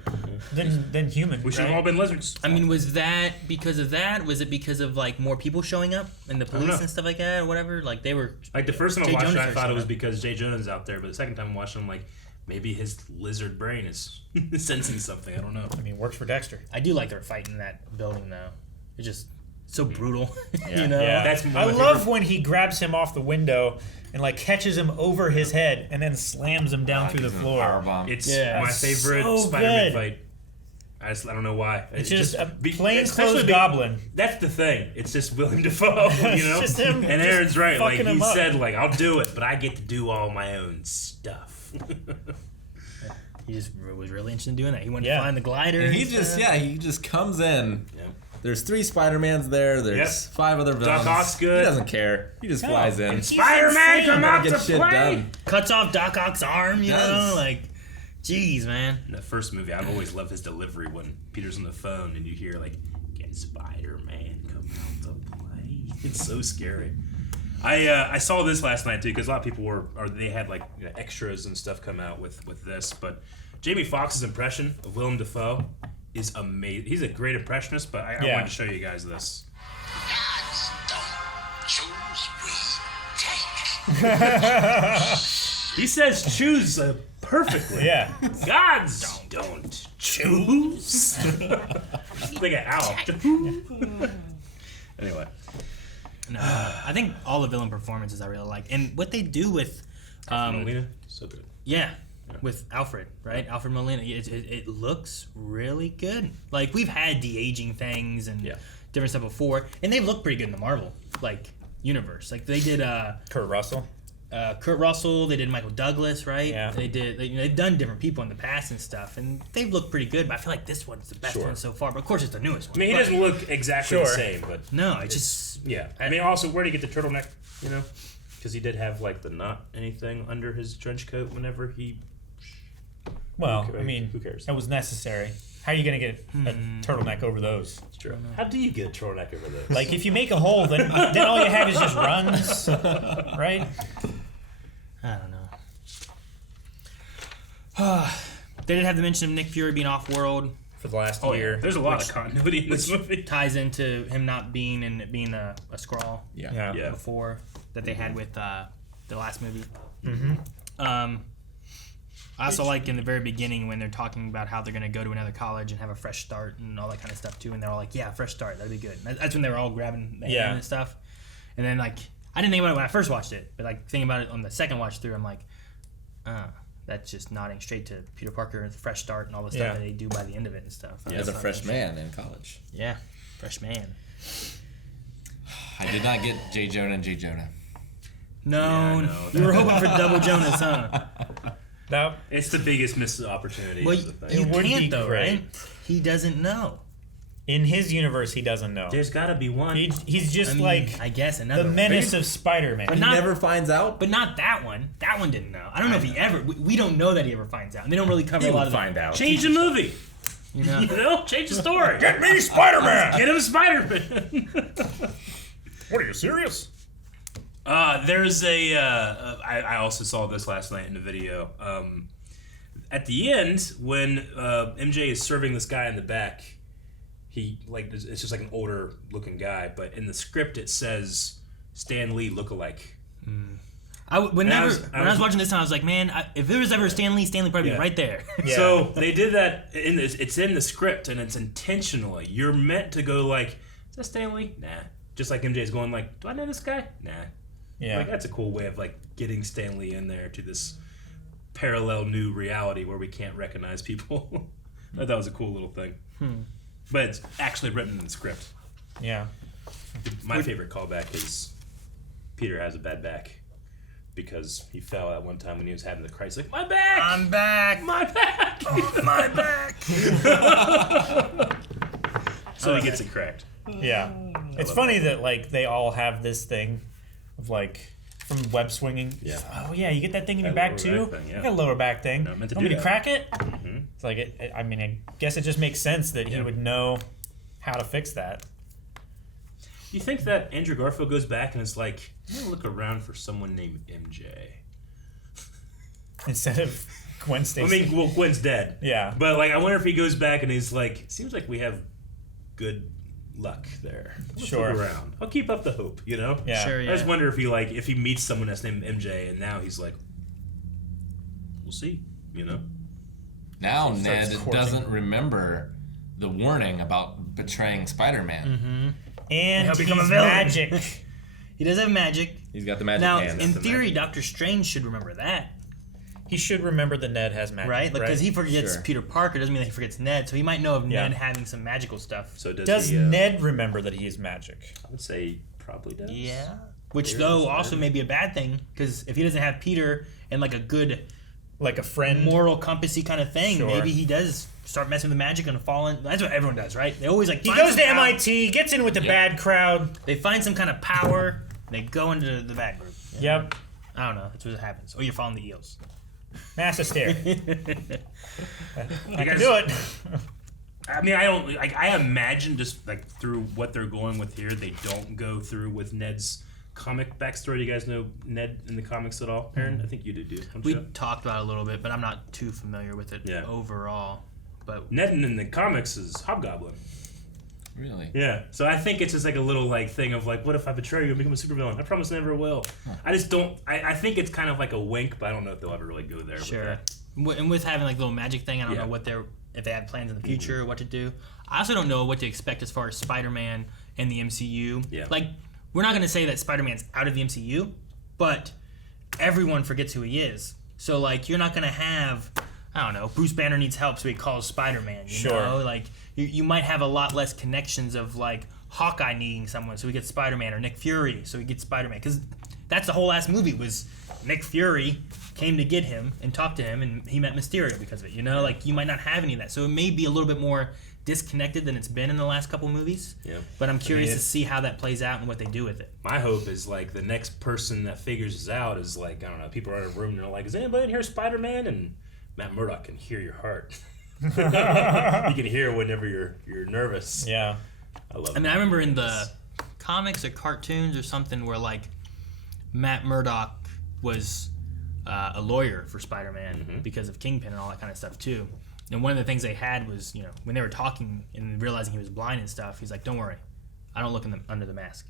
than human. We should have right? all been lizards. I mean, was that because of that? Was it because of, like, more people showing up and the don't police know. and stuff like that or whatever? Like, they were... Like the first time I Jay watched Jonas it, I started thought it showing was up. because Jay Jonas is out there, but the second time I watched it, I'm like, maybe his lizard brain is sensing something. I don't know. I mean, works for Dexter. I do like their fight in that building, though. It just so brutal. Yeah. You know, Yeah. That's one I of my love favorite- when he grabs him off the window and like catches him over his head and then slams him down through the floor. Powerbomb. It's Yeah. my It's favorite so Spider-Man good. fight. I don't know why. It's just a especially plainclothes goblin. That's the thing. It's just Willem Dafoe, you know. Just him and just Aaron's right. Like fucking he him up. said, like I'll do it, but I get to do all my own stuff. he just was really interested in doing that. He wanted Yeah. to find the glider. And he and just stuff. he just comes in. Yeah. There's 3 Spider-Mans there. There's Yep. 5 other villains. Doc Ock's good. He doesn't care. He just No. flies in. And Spider-Man, insane. come Gotta out get to shit play. done. cuts off Doc Ock's arm. You Does. know, like, jeez, man. In the first movie, I've always loved his delivery when Peter's on the phone and you hear like, "Can Spider-Man come out to play?" It's so scary. I saw this last night too because a lot of people they had like extras and stuff come out with this, but Jamie Foxx's impression of Willem Dafoe is amazing. He's a great impressionist, but I wanted to show you guys this. He says choose perfectly. Yeah. Gods don't choose. Like an owl. Anyway. No, I think all the villain performances I really like, and what they do with, Molina, so good. Yeah, with Alfred, right? Alfred Molina. It looks really good. Like we've had de-aging things and different stuff before, and they've looked pretty good in the Marvel universe. Like they did Kurt Russell. They did Michael Douglas, right? Yeah. They've done different people in the past and stuff, and they've looked pretty good. But I feel like this one's the best one so far. But of course, it's the newest one. I mean, he But- doesn't look exactly the same, but no, it's just yeah. I mean, also, where did he get the turtleneck? You know, because he did have like the not anything under his trench coat whenever he. Well, Who I mean, who cares? That was necessary. How are you gonna get a turtleneck over those? It's true. How do you get a turtleneck over those? Like if you make a hole, then all you have is just runs, right? I don't know. They did have the mention of Nick Fury being off-world for the last year. There's a lot of continuity in this movie. Ties into him not being and it being a Skrull. Yeah. Before that they had with the last movie. Mm-hmm. I also like in the very beginning when they're talking about how they're going to go to another college and have a fresh start and all that kind of stuff too, and they're all like, "Yeah, fresh start, that'd be good." That's when they were all grabbing the hand and stuff. And then like I didn't think about it when I first watched it, but like thinking about it on the second watch through, I'm like, that's just nodding straight to Peter Parker, the fresh start, and all the stuff that they do by the end of it and stuff. As a fresh man in college. Yeah, fresh man. I did not get J. Jonah and J. Jonah. No, you were hoping for double Jonas, huh? No, it's the biggest missed opportunity. Well, of the thing. you would be can't though, great. right? He doesn't know. In his universe, he doesn't know. There's got to be one. He's just like I guess another the menace of Spider-Man. But He not, never finds out. But not that one. That one didn't know. I don't know if he ever. We don't know that he ever finds out. And they don't really cover He a lot would of find out. Change the movie. You know? You know, change the story. Get me Spider-Man! Get him Spider-Man. What are you serious? There's I also saw this last night in the video. At the end, when MJ is serving this guy in the back, he it's just like an older looking guy, but in the script it says Stan Lee lookalike. When I was watching this time, I was like, man, if there was ever a Stan Lee probably be right there. Yeah. So they did that in this. It's in the script, and it's intentionally. You're meant to go like, is that Stan Lee? Nah. Just like MJ's going like, do I know this guy? Nah. Yeah. Like that's a cool way of like getting Stan Lee in there to this parallel new reality where we can't recognize people. I thought that was a cool little thing. But it's actually written in the script. Yeah. My favorite callback is Peter has a bad back because he fell at one time when he was having the crisis. Like, my back! I'm back! My back! Oh, my back! So he gets it correct. Yeah. It's funny that like they all have this thing of like from web swinging. Yeah. Oh yeah, you get that thing in your That back lower too. back thing, yeah. You got a lower back thing. Not meant to Want do me to that. crack it? Mm-hmm. It's like I mean, I guess it just makes sense that he would know how to fix that. You think that Andrew Garfield goes back and is like, I'm gonna look around for someone named MJ. Instead of Gwen Stacy. I mean, well, Gwen's dead. Yeah. But like, I wonder if he goes back and he's like, seems like we have good luck there. Let's Sure. look around. I'll keep up the hope, you know? Yeah. Sure, I just wonder if he meets someone that's named MJ and now he's like, we'll see, you know? Now Starts Ned courting. doesn't remember the warning about betraying Spider-Man. And he'll he's become a villain. magic. He does have magic. He's got the magic Now, hand. in theory, Doctor Strange should remember that. He should remember that Ned has magic, right? Because he forgets Sure. Peter Parker doesn't mean that he forgets Ned, so he might know of Yeah. Ned having some magical stuff. So Does he, Ned remember that he is magic? I would say he probably does. Yeah. Which, There's though, that. also may be a bad thing, because if he doesn't have Peter and, like, a good... Like a friend? Moral compassy kind of thing, Sure. maybe he does start messing with the magic and fall in... That's what everyone does, right? They always, like... He find goes some to power- MIT, gets in with the bad crowd. They find some kind of power, they go into the bad group. Yep. I don't know. That's what happens. Oh, you're following the eels. Mass hysteria. I can guys- do it. I mean, I don't like. I imagine just like through what they're going with here, they don't go through with Ned's comic backstory. Do you guys know Ned in the comics at all, Aaron? I think you do. Don't We you? talked about it a little bit, but I'm not too familiar with it Yeah. overall. But Ned in the comics is Hobgoblin. Really? Yeah. So I think it's just like a little like thing of like, what if I betray you and become a supervillain? I promise I never will. I just don't. I think it's kind of like a wink, but I don't know if they'll ever really go there. sure. With that. And with having like the little magic thing, I don't Yeah. know what they're if they have plans in the future or what to do. I also don't know what to expect as far as Spider-Man and the MCU. Yeah. Like, we're not going to say that Spider-Man's out of the MCU, but everyone forgets who he is. So like, you're not going to have, I don't know, Bruce Banner needs help, so he calls Spider-Man. You Sure. know, like you might have a lot less connections of like Hawkeye needing someone, so he gets Spider-Man, or Nick Fury, so he gets Spider-Man. Because that's the whole last movie was Nick Fury came to get him and talked to him, and he met Mysterio because of it. You know, like you might not have any of that, so it may be a little bit more disconnected than it's been in the last couple movies. Yeah. But I'm curious to see how that plays out and what they do with it. My hope is like the next person that figures this out is like, I don't know, people are in a room and they're like, is anybody in here Spider-Man? And Matt Murdock can hear your heart. You can hear whenever you're nervous. Yeah. I love it. I mean, I remember in the comics or cartoons or something where like Matt Murdock was a lawyer for Spider-Man because of Kingpin and all that kind of stuff too. And one of the things they had was, you know, when they were talking and realizing he was blind and stuff, he's like, "Don't worry, I don't look under the mask."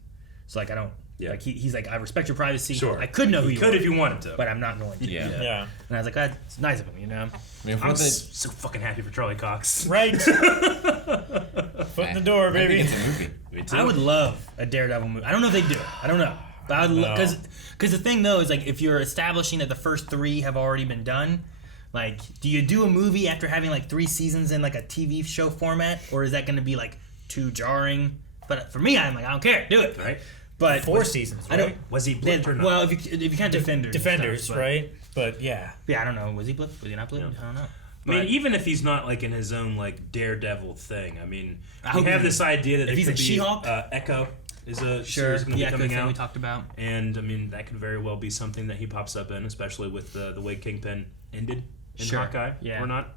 So like, I don't. Yeah. Like he's like, I respect your privacy. Sure. I could know who You you could are, if you wanted to. but I'm not going to. Yeah. Yeah. And I was like, that's nice of him, you know. I mean, I'm so fucking happy for Charlie Cox. Right. Foot in the door, I think baby. it's a movie. Me too. I would love a Daredevil movie. I don't know if they do it. I don't know. But I would because the thing though is like if you're establishing that the first 3 have already been done, like do you do a movie after having like 3 seasons in like a TV show format, or is that going to be like too jarring? But for me, I'm like, I don't care, do it. Right. But 4 seasons, I don't. right? Was he blipped or not? Well, if you can't Defenders, and Defenders, stuff, but- right? But yeah. Yeah, I don't know. Was he blipped? Was he not blipped? I don't know. I mean, But- even if he's not like in his own like Daredevil thing, I mean, I we hope have he- this idea that if it he's could a be She-Hulk? Echo is a Sure, series going to the be Echo coming thing out. we talked about. And I mean, that could very well be something that he pops up in, especially with the way Kingpin ended in Sure, Hawkeye, yeah. or not.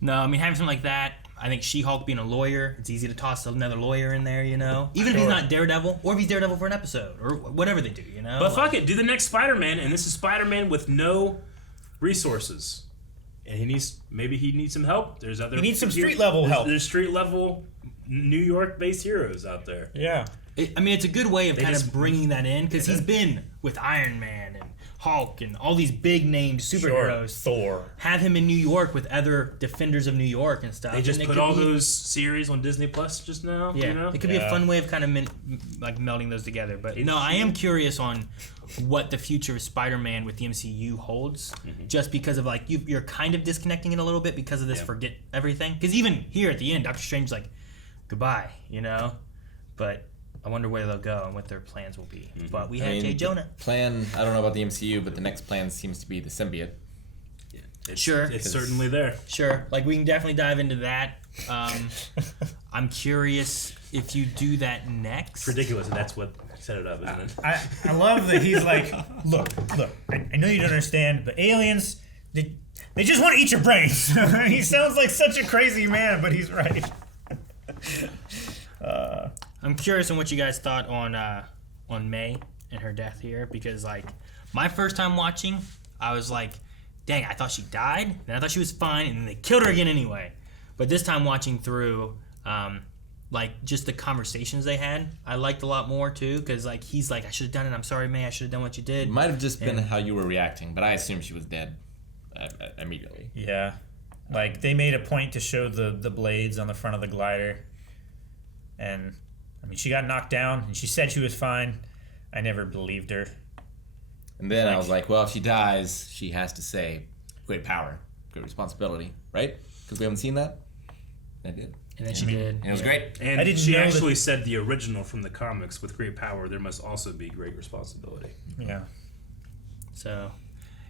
No, I mean having something like that. I think She-Hulk being a lawyer, it's easy to toss another lawyer in there, you know. Even if he's not Daredevil, or if he's Daredevil for an episode, or whatever they do, you know. But fuck it, do the next Spider-Man, and this is Spider-Man with no resources, and he needs some help. There's other He needs some street level help. There's street level New York based heroes out there. Yeah. I mean, it's a good way of They kind just- of bringing that in because he's been with Iron Man and Hulk and all these big named superheroes. Thor. Have him in New York with other Defenders of New York and stuff. They just and it put could all be- those series on Disney Plus just now. Yeah, you know? it could be a fun way of kind of like melding those together. But no, I am curious on what the future of Spider-Man with the MCU holds, just because of like you're kind of disconnecting it a little bit because of this forget everything. Because even here at the end, Doctor Strange's like, goodbye, you know. But I wonder where they'll go and what their plans will be. But we had Jay the Jonah. Plan, I don't know about the MCU, but the next plan seems to be the symbiote. Sure. It's certainly there. Sure. Like, we can definitely dive into that. I'm curious if you do that next. It's ridiculous, and that's what set it up, isn't it? I love that he's like, look, I know you don't understand, but aliens, they just want to eat your brains. He sounds like such a crazy man, but he's right. I'm curious on what you guys thought on May and her death here, because like my first time watching, I was like, dang, I thought she died, and I thought she was fine, and then they killed her again anyway. But this time watching through, like just the conversations they had, I liked a lot more too, because like he's like, I should have done it. I'm sorry, May. I should have done what you did. It might have just been And- how you were reacting, but I assumed she was dead immediately. Yeah. Like, they made a point to show the blades on the front of the glider. And I mean, she got knocked down, and she said she was fine. I never believed her. And then I was like, well, if she dies, she has to say, great power, great responsibility, right? Because we haven't seen that. I did. And then she did. And it was great. And she actually said the original from the comics, with great power, there must also be great responsibility. Yeah. So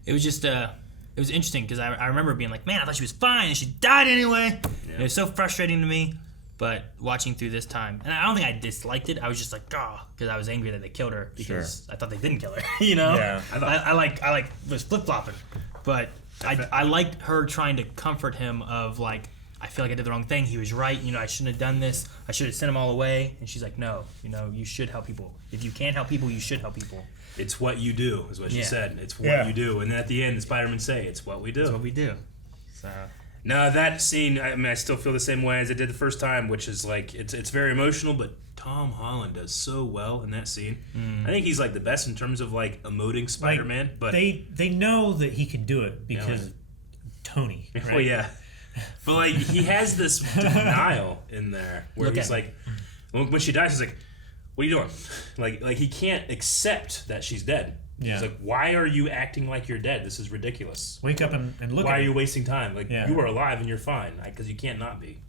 it was just, it was interesting because I remember being like, man, I thought she was fine and she died anyway. Yeah. It was so frustrating to me. But watching through this time, and I don't think I disliked it. I was just like, oh, because I was angry that they killed her because I thought they didn't kill her. You know, Yeah. I was flip flopping, but I liked her trying to comfort him of like, I feel like I did the wrong thing. He was right. You know, I shouldn't have done this. I should have sent them all away. And she's like, no, you know, you should help people. If you can't help people, you should help people. It's what you do, is what she said. It's what you do. And then at the end, the Spider-Man say, it's what we do. It's what we do. So. No, that scene, I mean, I still feel the same way as I did the first time, which is like, it's very emotional, but Tom Holland does so well in that scene. I think he's like the best in terms of like emoting Spider-Man. Like, but they know that he can do it because of Tony. Right? Well, yeah. But like, he has this denial in there where he's like, when she dies, he's like, what are you doing? Like he can't accept that she's dead. Yeah. He's like, why are you acting like you're dead? This is ridiculous. Wake up and look Why at are me. you wasting time? Like, you are alive and you're fine. Because you can't not be.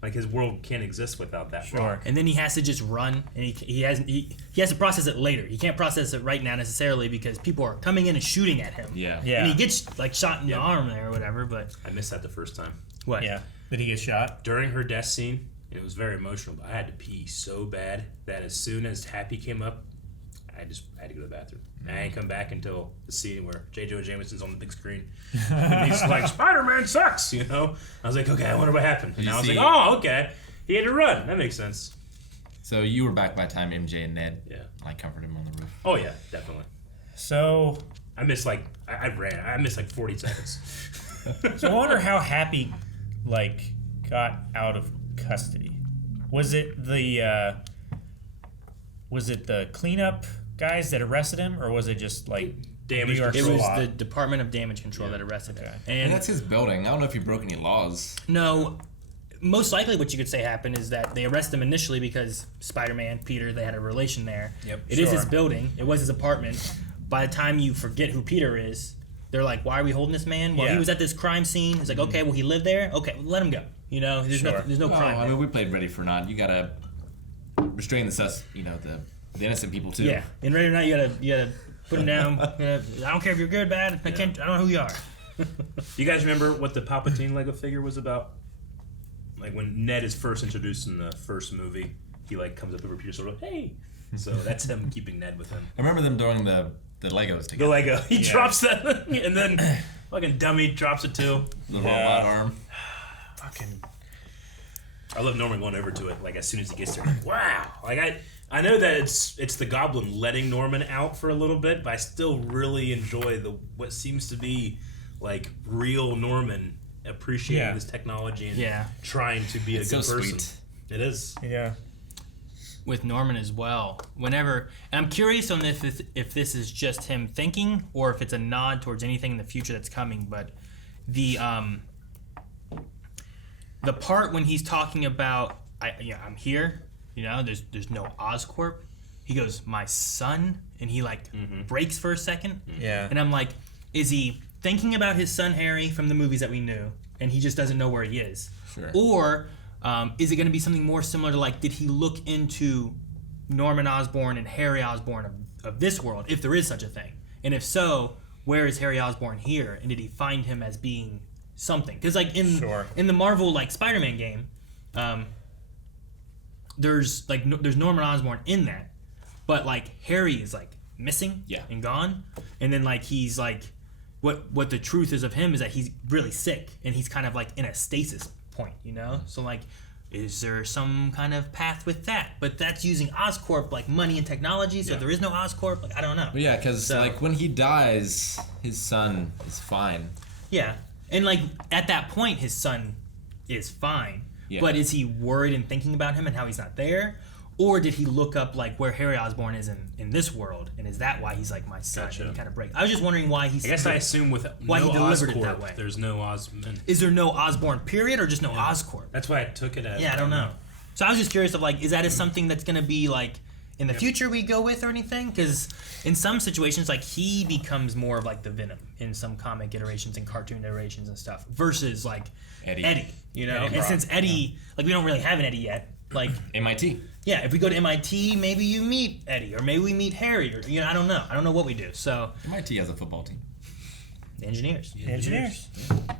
Like, his world can't exist without that rock. And then he has to just run, and he has to process it later. He can't process it right now necessarily because people are coming in and shooting at him. Yeah. And he gets like shot in the arm there or whatever. But I missed that the first time. What? Yeah. Did he get shot? During her death scene, it was very emotional, but I had to pee so bad that as soon as Happy came up, I had to go to the bathroom. And I didn't come back until the scene where J. Jonah Jameson's on the big screen. And he's like, Spider-Man sucks, you know? I was like, okay, I wonder what happened. And I was like, oh, okay. He had to run. That makes sense. So you were back by the time MJ and Ned comforted him on the roof. Oh, yeah, definitely. So I missed like, I missed like 40 seconds. So I wonder how Happy got out of custody. Was it the cleanup guys that arrested him, or was it just like damage It control? was the Department of Damage Control that arrested him. And that's his building. I don't know if he broke any laws. No, most likely what you could say happened is that they arrested him initially because Spider-Man, Peter, they had a relation there. Yep, It is his building. It was his apartment. By the time you forget who Peter is, they're like, why are we holding this man? Well, he was at this crime scene. It's like, okay, well, he lived there. Okay, well, let him go. You know, there's no crime. I mean, we played Ready for Not. You gotta restrain the the innocent people too. Yeah, in Ready or Not, you gotta put him down. I don't care if you're good, bad. I don't know who you are. You guys remember what the Palpatine Lego figure was about? Like when Ned is first introduced in the first movie, he like comes up over Peter's shoulder, hey. So that's him keeping Ned with him. I remember them doing the Legos together. The Lego. He drops that, and then fucking dummy drops it too. The robot arm. Fucking. I love Norman going over to it like as soon as he gets there. Like, wow. Like I know that it's the Goblin letting Norman out for a little bit, but I still really enjoy what seems to be like real Norman appreciating this technology and trying to be a good person. Sweet. It is. Yeah. With Norman as well. And I'm curious on if this is just him thinking or if it's a nod towards anything in the future that's coming. But the part when he's talking about I'm here, you know, there's no Oscorp. He goes, my son, and he breaks for a second. Yeah. And I'm like, is he thinking about his son Harry from the movies that we knew, and he just doesn't know where he is? Sure. Or is it going to be something more similar to did he look into Norman Osborn and Harry Osborn of this world, if there is such a thing? And if so, where is Harry Osborn here? And did he find him as being something? Because in the Marvel Spider-Man game, there's Norman Osborn in that, but Harry is missing and gone, and then he's what the truth is of him is that he's really sick and he's kind of in a stasis point, you know? So is there some kind of path with that? But that's using Oscorp money and technology, so if there is no Oscorp, I don't know. Well, yeah, because when he dies, his son is fine. Yeah, and at that point, his son is fine. Yeah. But is he worried and thinking about him and how he's not there? Or did he look up where Harry Osborn is in this world, and is that why he's my son? Gotcha. And he kind of break. I was just wondering why he's. I guess I assume with why no he delivered Oscorp, it that way. There's no Osborn. Is there no Osborn period or just no Oscorp? That's why I took it as. Yeah, I don't know. So I was just curious of like, is that something that's gonna be like in the future we go with or anything? Because in some situations, like he becomes more of like the Venom in some comic iterations and cartoon iterations and stuff, versus like Eddie, you know. Eddie and Brock. since Eddie, like we don't really have an Eddie yet, like MIT. Yeah, if we go to MIT, maybe you meet Eddie, or maybe we meet Harry, or you know, I don't know what we do. So MIT has a football team. The engineers. Engineers.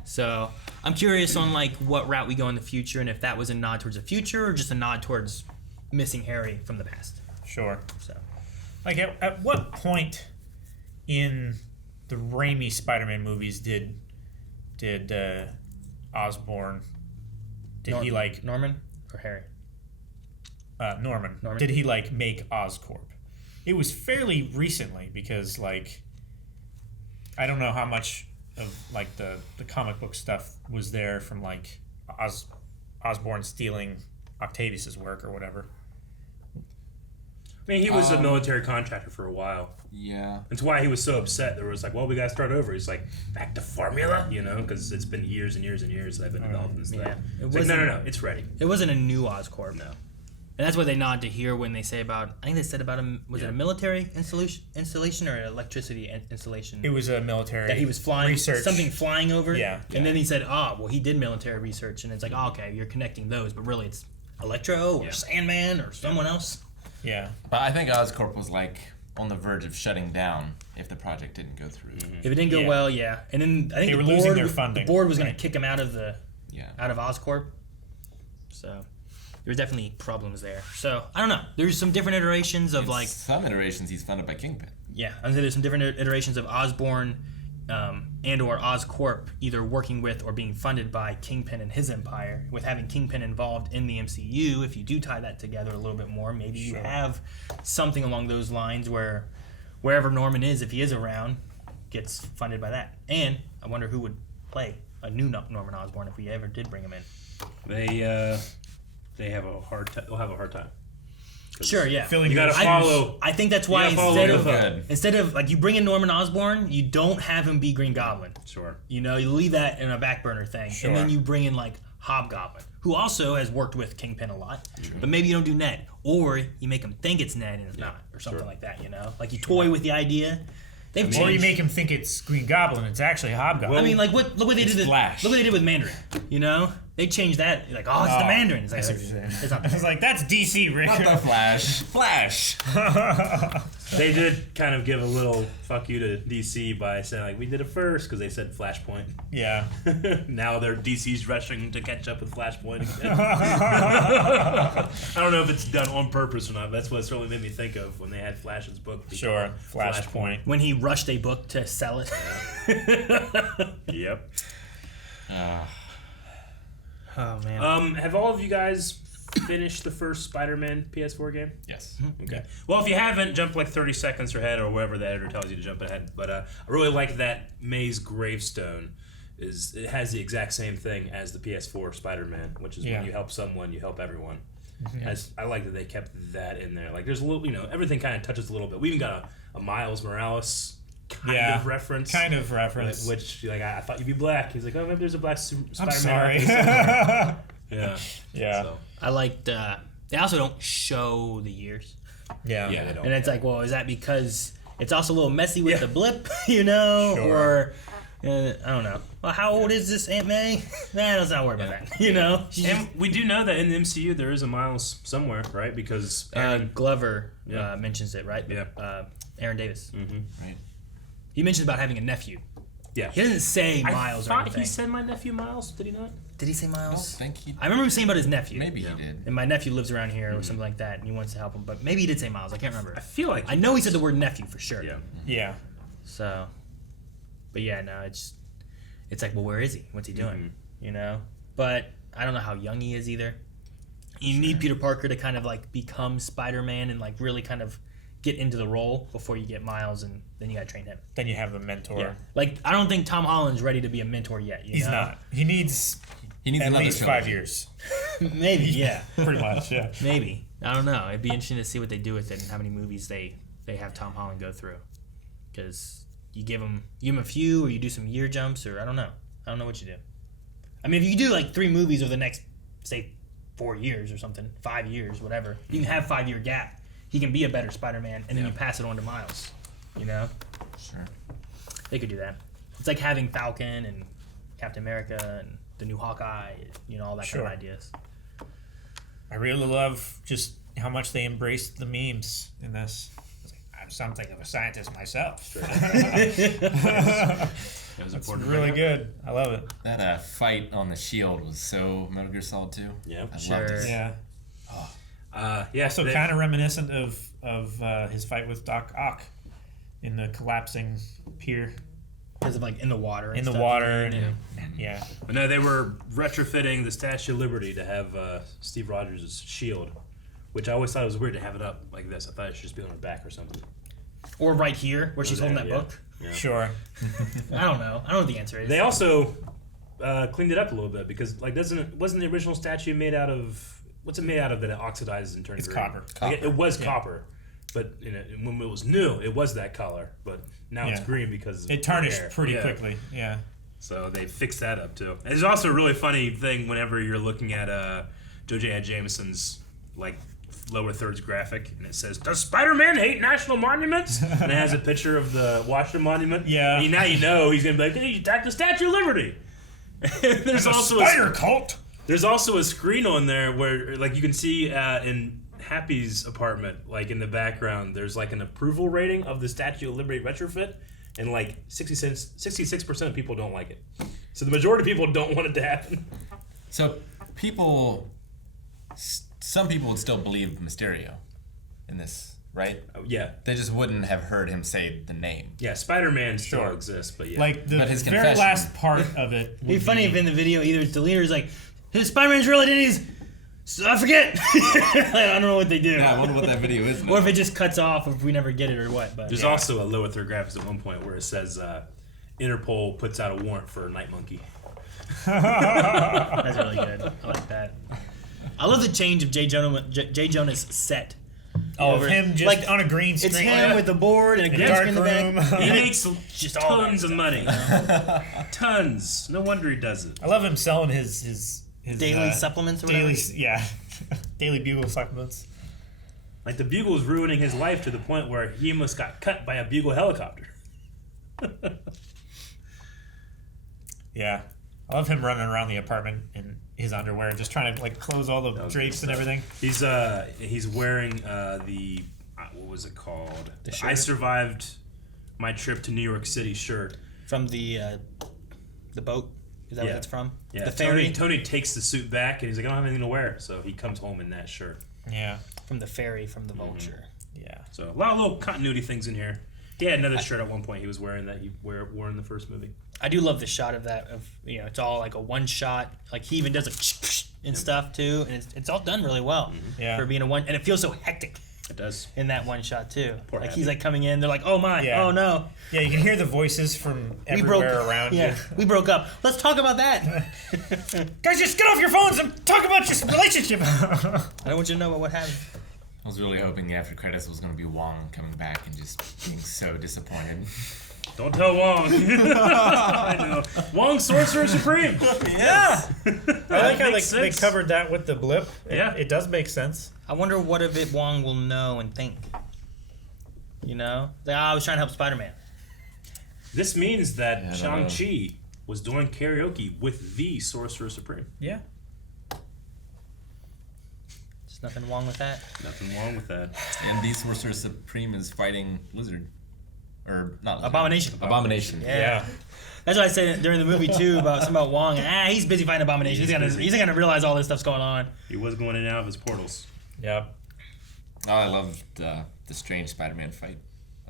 So I'm curious on like what route we go in the future, and if that was a nod towards the future or just a nod towards missing Harry from the past. Sure. So, like, at what point in the Raimi Spider-Man movies did Osborn he like Norman or Harry? Norman. Did he like make Oscorp? It was fairly recently because like I don't know how much of like the comic book stuff was there from like Osborn stealing Octavius's work or whatever. I mean, he was a military contractor for a while. Yeah. That's why he was so upset. There was like, well, we got to start over. He's like, back to formula, you know, because it's been years and years and years that I've been developing this thing. Yeah. It's like, no, it's ready. It wasn't a new Oscorp, no. And that's what they nod to here when they say about, I think they said about it a military installation or an electricity installation? It was a military that he was flying, research. something flying over. Yeah. And then he said, well, he did military research. And it's like, oh, okay, you're connecting those, but really it's Electro or Sandman or someone else. Yeah. But I think Oscorp was like on the verge of shutting down if the project didn't go through. If it didn't go well, yeah. And then I think they were the board, losing their funding. The board was going to kick him out of out of Oscorp. So there was definitely problems there. So I don't know. There's some different iterations of like some iterations he's funded by Kingpin. Yeah, I'm saying there's some different iterations of Osborn and or Oscorp either working with or being funded by Kingpin and his empire. With having Kingpin involved in the MCU, if you do tie that together a little bit more, maybe you have something along those lines where wherever Norman is, if he is around, gets funded by that. And I wonder who would play a new Norman Osborn if we ever did bring him in. They have a hard time. They'll have a hard time. Sure, yeah. You gotta follow. I think that's why instead of like you bring in Norman Osborn, you don't have him be Green Goblin. Sure. You know, you leave that in a back burner thing, Sure. and then you bring in like Hobgoblin, who also has worked with Kingpin a lot. But maybe you don't do Ned, or you make him think it's Ned and it's not, or something like that. You know, like you toy with the idea. They've Or changed. you make him think it's Green Goblin. It's actually Hobgoblin. I mean, like look what they did. Flash. Look what they did with Mandarin. You know, they changed that. Like, oh, it's the Mandarin. It's like, I see what you're saying. it's not. I was like, that's DC, Rick. Not the Flash. Flash. They did kind of give a little fuck you to DC by saying like we did it first because they said Flashpoint. Yeah. Now they're DC's rushing to catch up with Flashpoint again. I don't know if it's done on purpose or not. But that's what it certainly made me think of when they had Flash's book. Sure. Flashpoint. When he rushed a book to sell it. Yep. Oh man. Have all of you guys finished the first Spider-Man PS4 game? Yes. Okay. Well, if you haven't, jump like 30 seconds ahead or wherever the editor tells you to jump ahead. But I really like that May's gravestone. It has the exact same thing as the PS4 Spider-Man, which is when you help someone, you help everyone. I like that they kept that in there. Like there's a little, everything kind of touches a little bit. We even got a Miles Morales kind of reference. Kind of reference. Which like I thought you'd be black. He's like, oh, maybe there's a black Spider-Man. I'm sorry. Yeah. Yeah. So. I liked. They also don't show the years. Yeah. Yeah, they don't. And it's like, well, is that because it's also a little messy with the blip, you know, or I don't know. Well, how old is this Aunt May? Nah, let's not worry about that. You know. And we do know that in the MCU there is a Miles somewhere, right? Because Aaron Glover mentions it, right? Yeah. Aaron Davis. Mm-hmm. Right. He mentions about having a nephew. Yeah. He doesn't say Miles or I thought anything. he said my nephew Miles. Did he not? Did he say Miles? I don't think he. I remember him saying about his nephew. Maybe he did. And my nephew lives around here or something like that, and he wants to help him. But maybe he did say Miles. I can't remember. I feel like I know he said the word nephew for sure. Yeah. Yeah. So, but yeah, no, it's like, well, where is he? What's he doing? You know. But I don't know how young he is either. You need Peter Parker to kind of like become Spider-Man and like really kind of get into the role before you get Miles, and then you gotta train him. Then you have the mentor. Yeah. Like I don't think Tom Holland's ready to be a mentor yet. He's not. He needs at another least trilogy. 5 years. Maybe, yeah. Pretty much, yeah. Maybe. I don't know. It'd be interesting to see what they do with it and how many movies they have Tom Holland go through. Because you give him a few, or you do some year jumps, or I don't know. I don't know what you do. I mean, if you do like 3 movies over the next, say, 4 years or something, 5 years, whatever. You can have 5-year gap. He can be a better Spider-Man, and then you pass it on to Miles. You know? Sure. They could do that. It's like having Falcon and Captain America and the new Hawkeye, you know, all that kind of ideas. I really love just how much they embraced the memes in this. I'm something of a scientist myself. It's really good. I love it. That fight on the shield was so Metal Gear Solid 2. Yeah, I loved it. Yeah. Yeah. Also, kind of reminiscent of his fight with Doc Ock in the collapsing pier. Because of like in the water. In the water. Yeah. But no, they were retrofitting the Statue of Liberty to have Steve Rogers' shield, which I always thought it was weird to have it up like this. I thought it should just be on her back or something. Or right here, where she's holding that yeah. book. Yeah. Sure. I don't know. I don't know what the answer is. They also cleaned it up a little bit because, like, wasn't the original statue made out of? What's it made out of that it oxidizes and turns green? Copper. Like, it was copper, but when it was new, it was that color. But now it's green because it tarnished pretty quickly. Yeah. So they fixed that up too. And there's also a really funny thing whenever you're looking at Joe J. Jameson's like lower thirds graphic, and it says, "Does Spider-Man hate national monuments?" And it has a picture of the Washington Monument. Yeah. And now you know he's gonna be like, "He attacked the Statue of Liberty." There's also spider cult. There's also a screen on there where, like, you can see in Happy's apartment, like in the background, there's like an approval rating of the Statue of Liberty retrofit, and like 66% of people don't like it. So the majority of people don't want it to happen. So some people would still believe Mysterio in this, right? Yeah. They just wouldn't have heard him say the name. Yeah, Spider-Man still exists, but yeah. Like the But his very confession. last part of it. It'd be funny if in the video either it's deleted or it's like, his Spider-Man's real identities. I forget. I don't know what they do. Yeah, I wonder what that video is now. Or if it just cuts off, if we never get it, or what. But There's also a lower third graphics at one point where it says Interpol puts out a warrant for Night Monkey. That's really good. I like that. I love the change of Jay Jonah's set. Oh, of him just like, on a green screen. It's him with the board and a green screen in the back. He makes just tons of money. Tons. No wonder he does it. I love him selling his daily supplements or whatever. Daily Bugle supplements. Like, the Bugle is ruining his life to the point where he almost got cut by a Bugle helicopter. Yeah. I love him running around the apartment in his underwear, just trying to like close all the drapes and everything. He's wearing the what was it called? The shirt? I survived my trip to New York City shirt from the boat. Is that what it's from? Yeah. The ferry. Tony takes the suit back and he's like, I don't have anything to wear, so he comes home in that shirt. Yeah. From the ferry, from the Vulture. Yeah. So a lot of little continuity things in here. He had another shirt at one point he was wearing that he wore in the first movie. I do love the shot of that. It's all like a one shot. Like he even does a and stuff too, and it's all done really well for being a one. And it feels so hectic. It does in that one shot too. Poor like Happy. he's like coming in. They're like, "Oh my, oh no." Yeah, you can hear the voices from everywhere around you. We broke up. Let's talk about that. Guys, just get off your phones and talk about your relationship. I don't want you to know about what happened. I was really hoping the after credits was going to be Wong coming back and just being so disappointed. Don't tell Wong. I know. Wong, Sorcerer Supreme. Yeah. I like how they covered that with the blip. It does make sense. I wonder what of it Wong will know and think. You know? Like, I was trying to help Spider-Man. This means that Shang-Chi was doing karaoke with the Sorcerer Supreme. Yeah. There's nothing wrong with that. Nothing wrong with that. And the Sorcerer Supreme is fighting Lizard. Or not Lizard. Abomination. Abomination. Yeah. That's what I said during the movie too about Wong. He's busy fighting Abomination. He's gonna realize all this stuff's going on. He was going in and out of his portals. Yeah. Oh, I loved the strange Spider-Man fight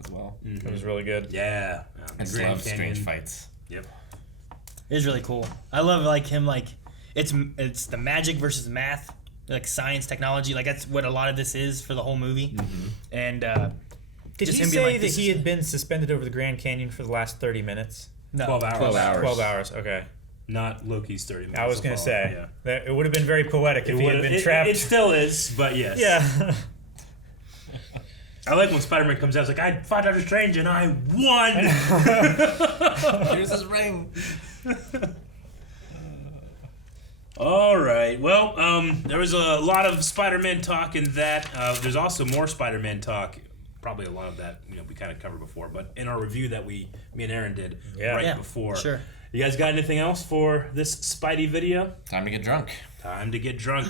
as well. It was really good. Yeah. I just love strange fights. Yep. It is really cool. I love like him it's the magic versus math, like science, technology. Like that's what a lot of this is for the whole movie. Mm-hmm. And did he say that he had been suspended over the Grand Canyon for the last 30 minutes? No. 12 hours. 12 hours, okay. Not Loki's 30 minutes. I was going to say. That it would have been very poetic if he had been trapped. It still is, but yes. Yeah. I like when Spider-Man comes out. It's like, I fought Doctor Strange and I won. Here's his ring. All right. Well, There was a lot of Spider-Man talk in that. There's also more Spider-Man talk. Probably a lot of that, we kind of covered before. But in our review that me and Aaron did before. Sure. You guys got anything else for this Spidey video? Time to get drunk. Time to get drunk.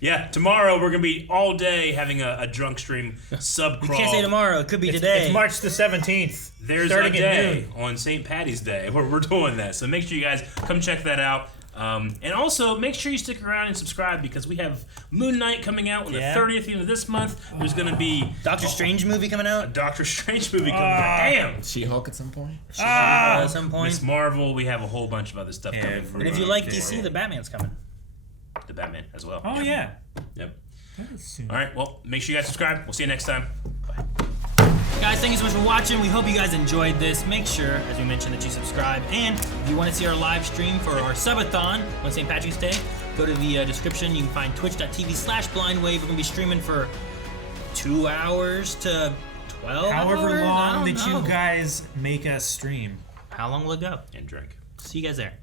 Yeah, tomorrow we're going to be all day having a drunk stream sub-crawl. You can't say tomorrow. It could be today. It's March the 17th. There's a day on St. Patty's Day where we're doing that. So make sure you guys come check that out. And also, make sure you stick around and subscribe because we have Moon Knight coming out on the 30th of this month. There's going to be Doctor Strange movie coming out. A Doctor Strange movie coming out. Damn! She-Hulk at some point. At some point. Miss Marvel. We have a whole bunch of other stuff coming. And if you like DC, the Batman's coming. The Batman as well. Oh, yeah. Yep. All right, well, make sure you guys subscribe. We'll see you next time. Bye. Guys, thank you so much for watching. We hope you guys enjoyed this. Make sure, as we mentioned, that you subscribe. And if you want to see our live stream for our subathon on St. Patrick's Day, go to the description. You can find twitch.tv/blindwave. We're going to be streaming for 2 hours to 12 However hours? long that you guys make us stream. How long will it go? And drink. See you guys there.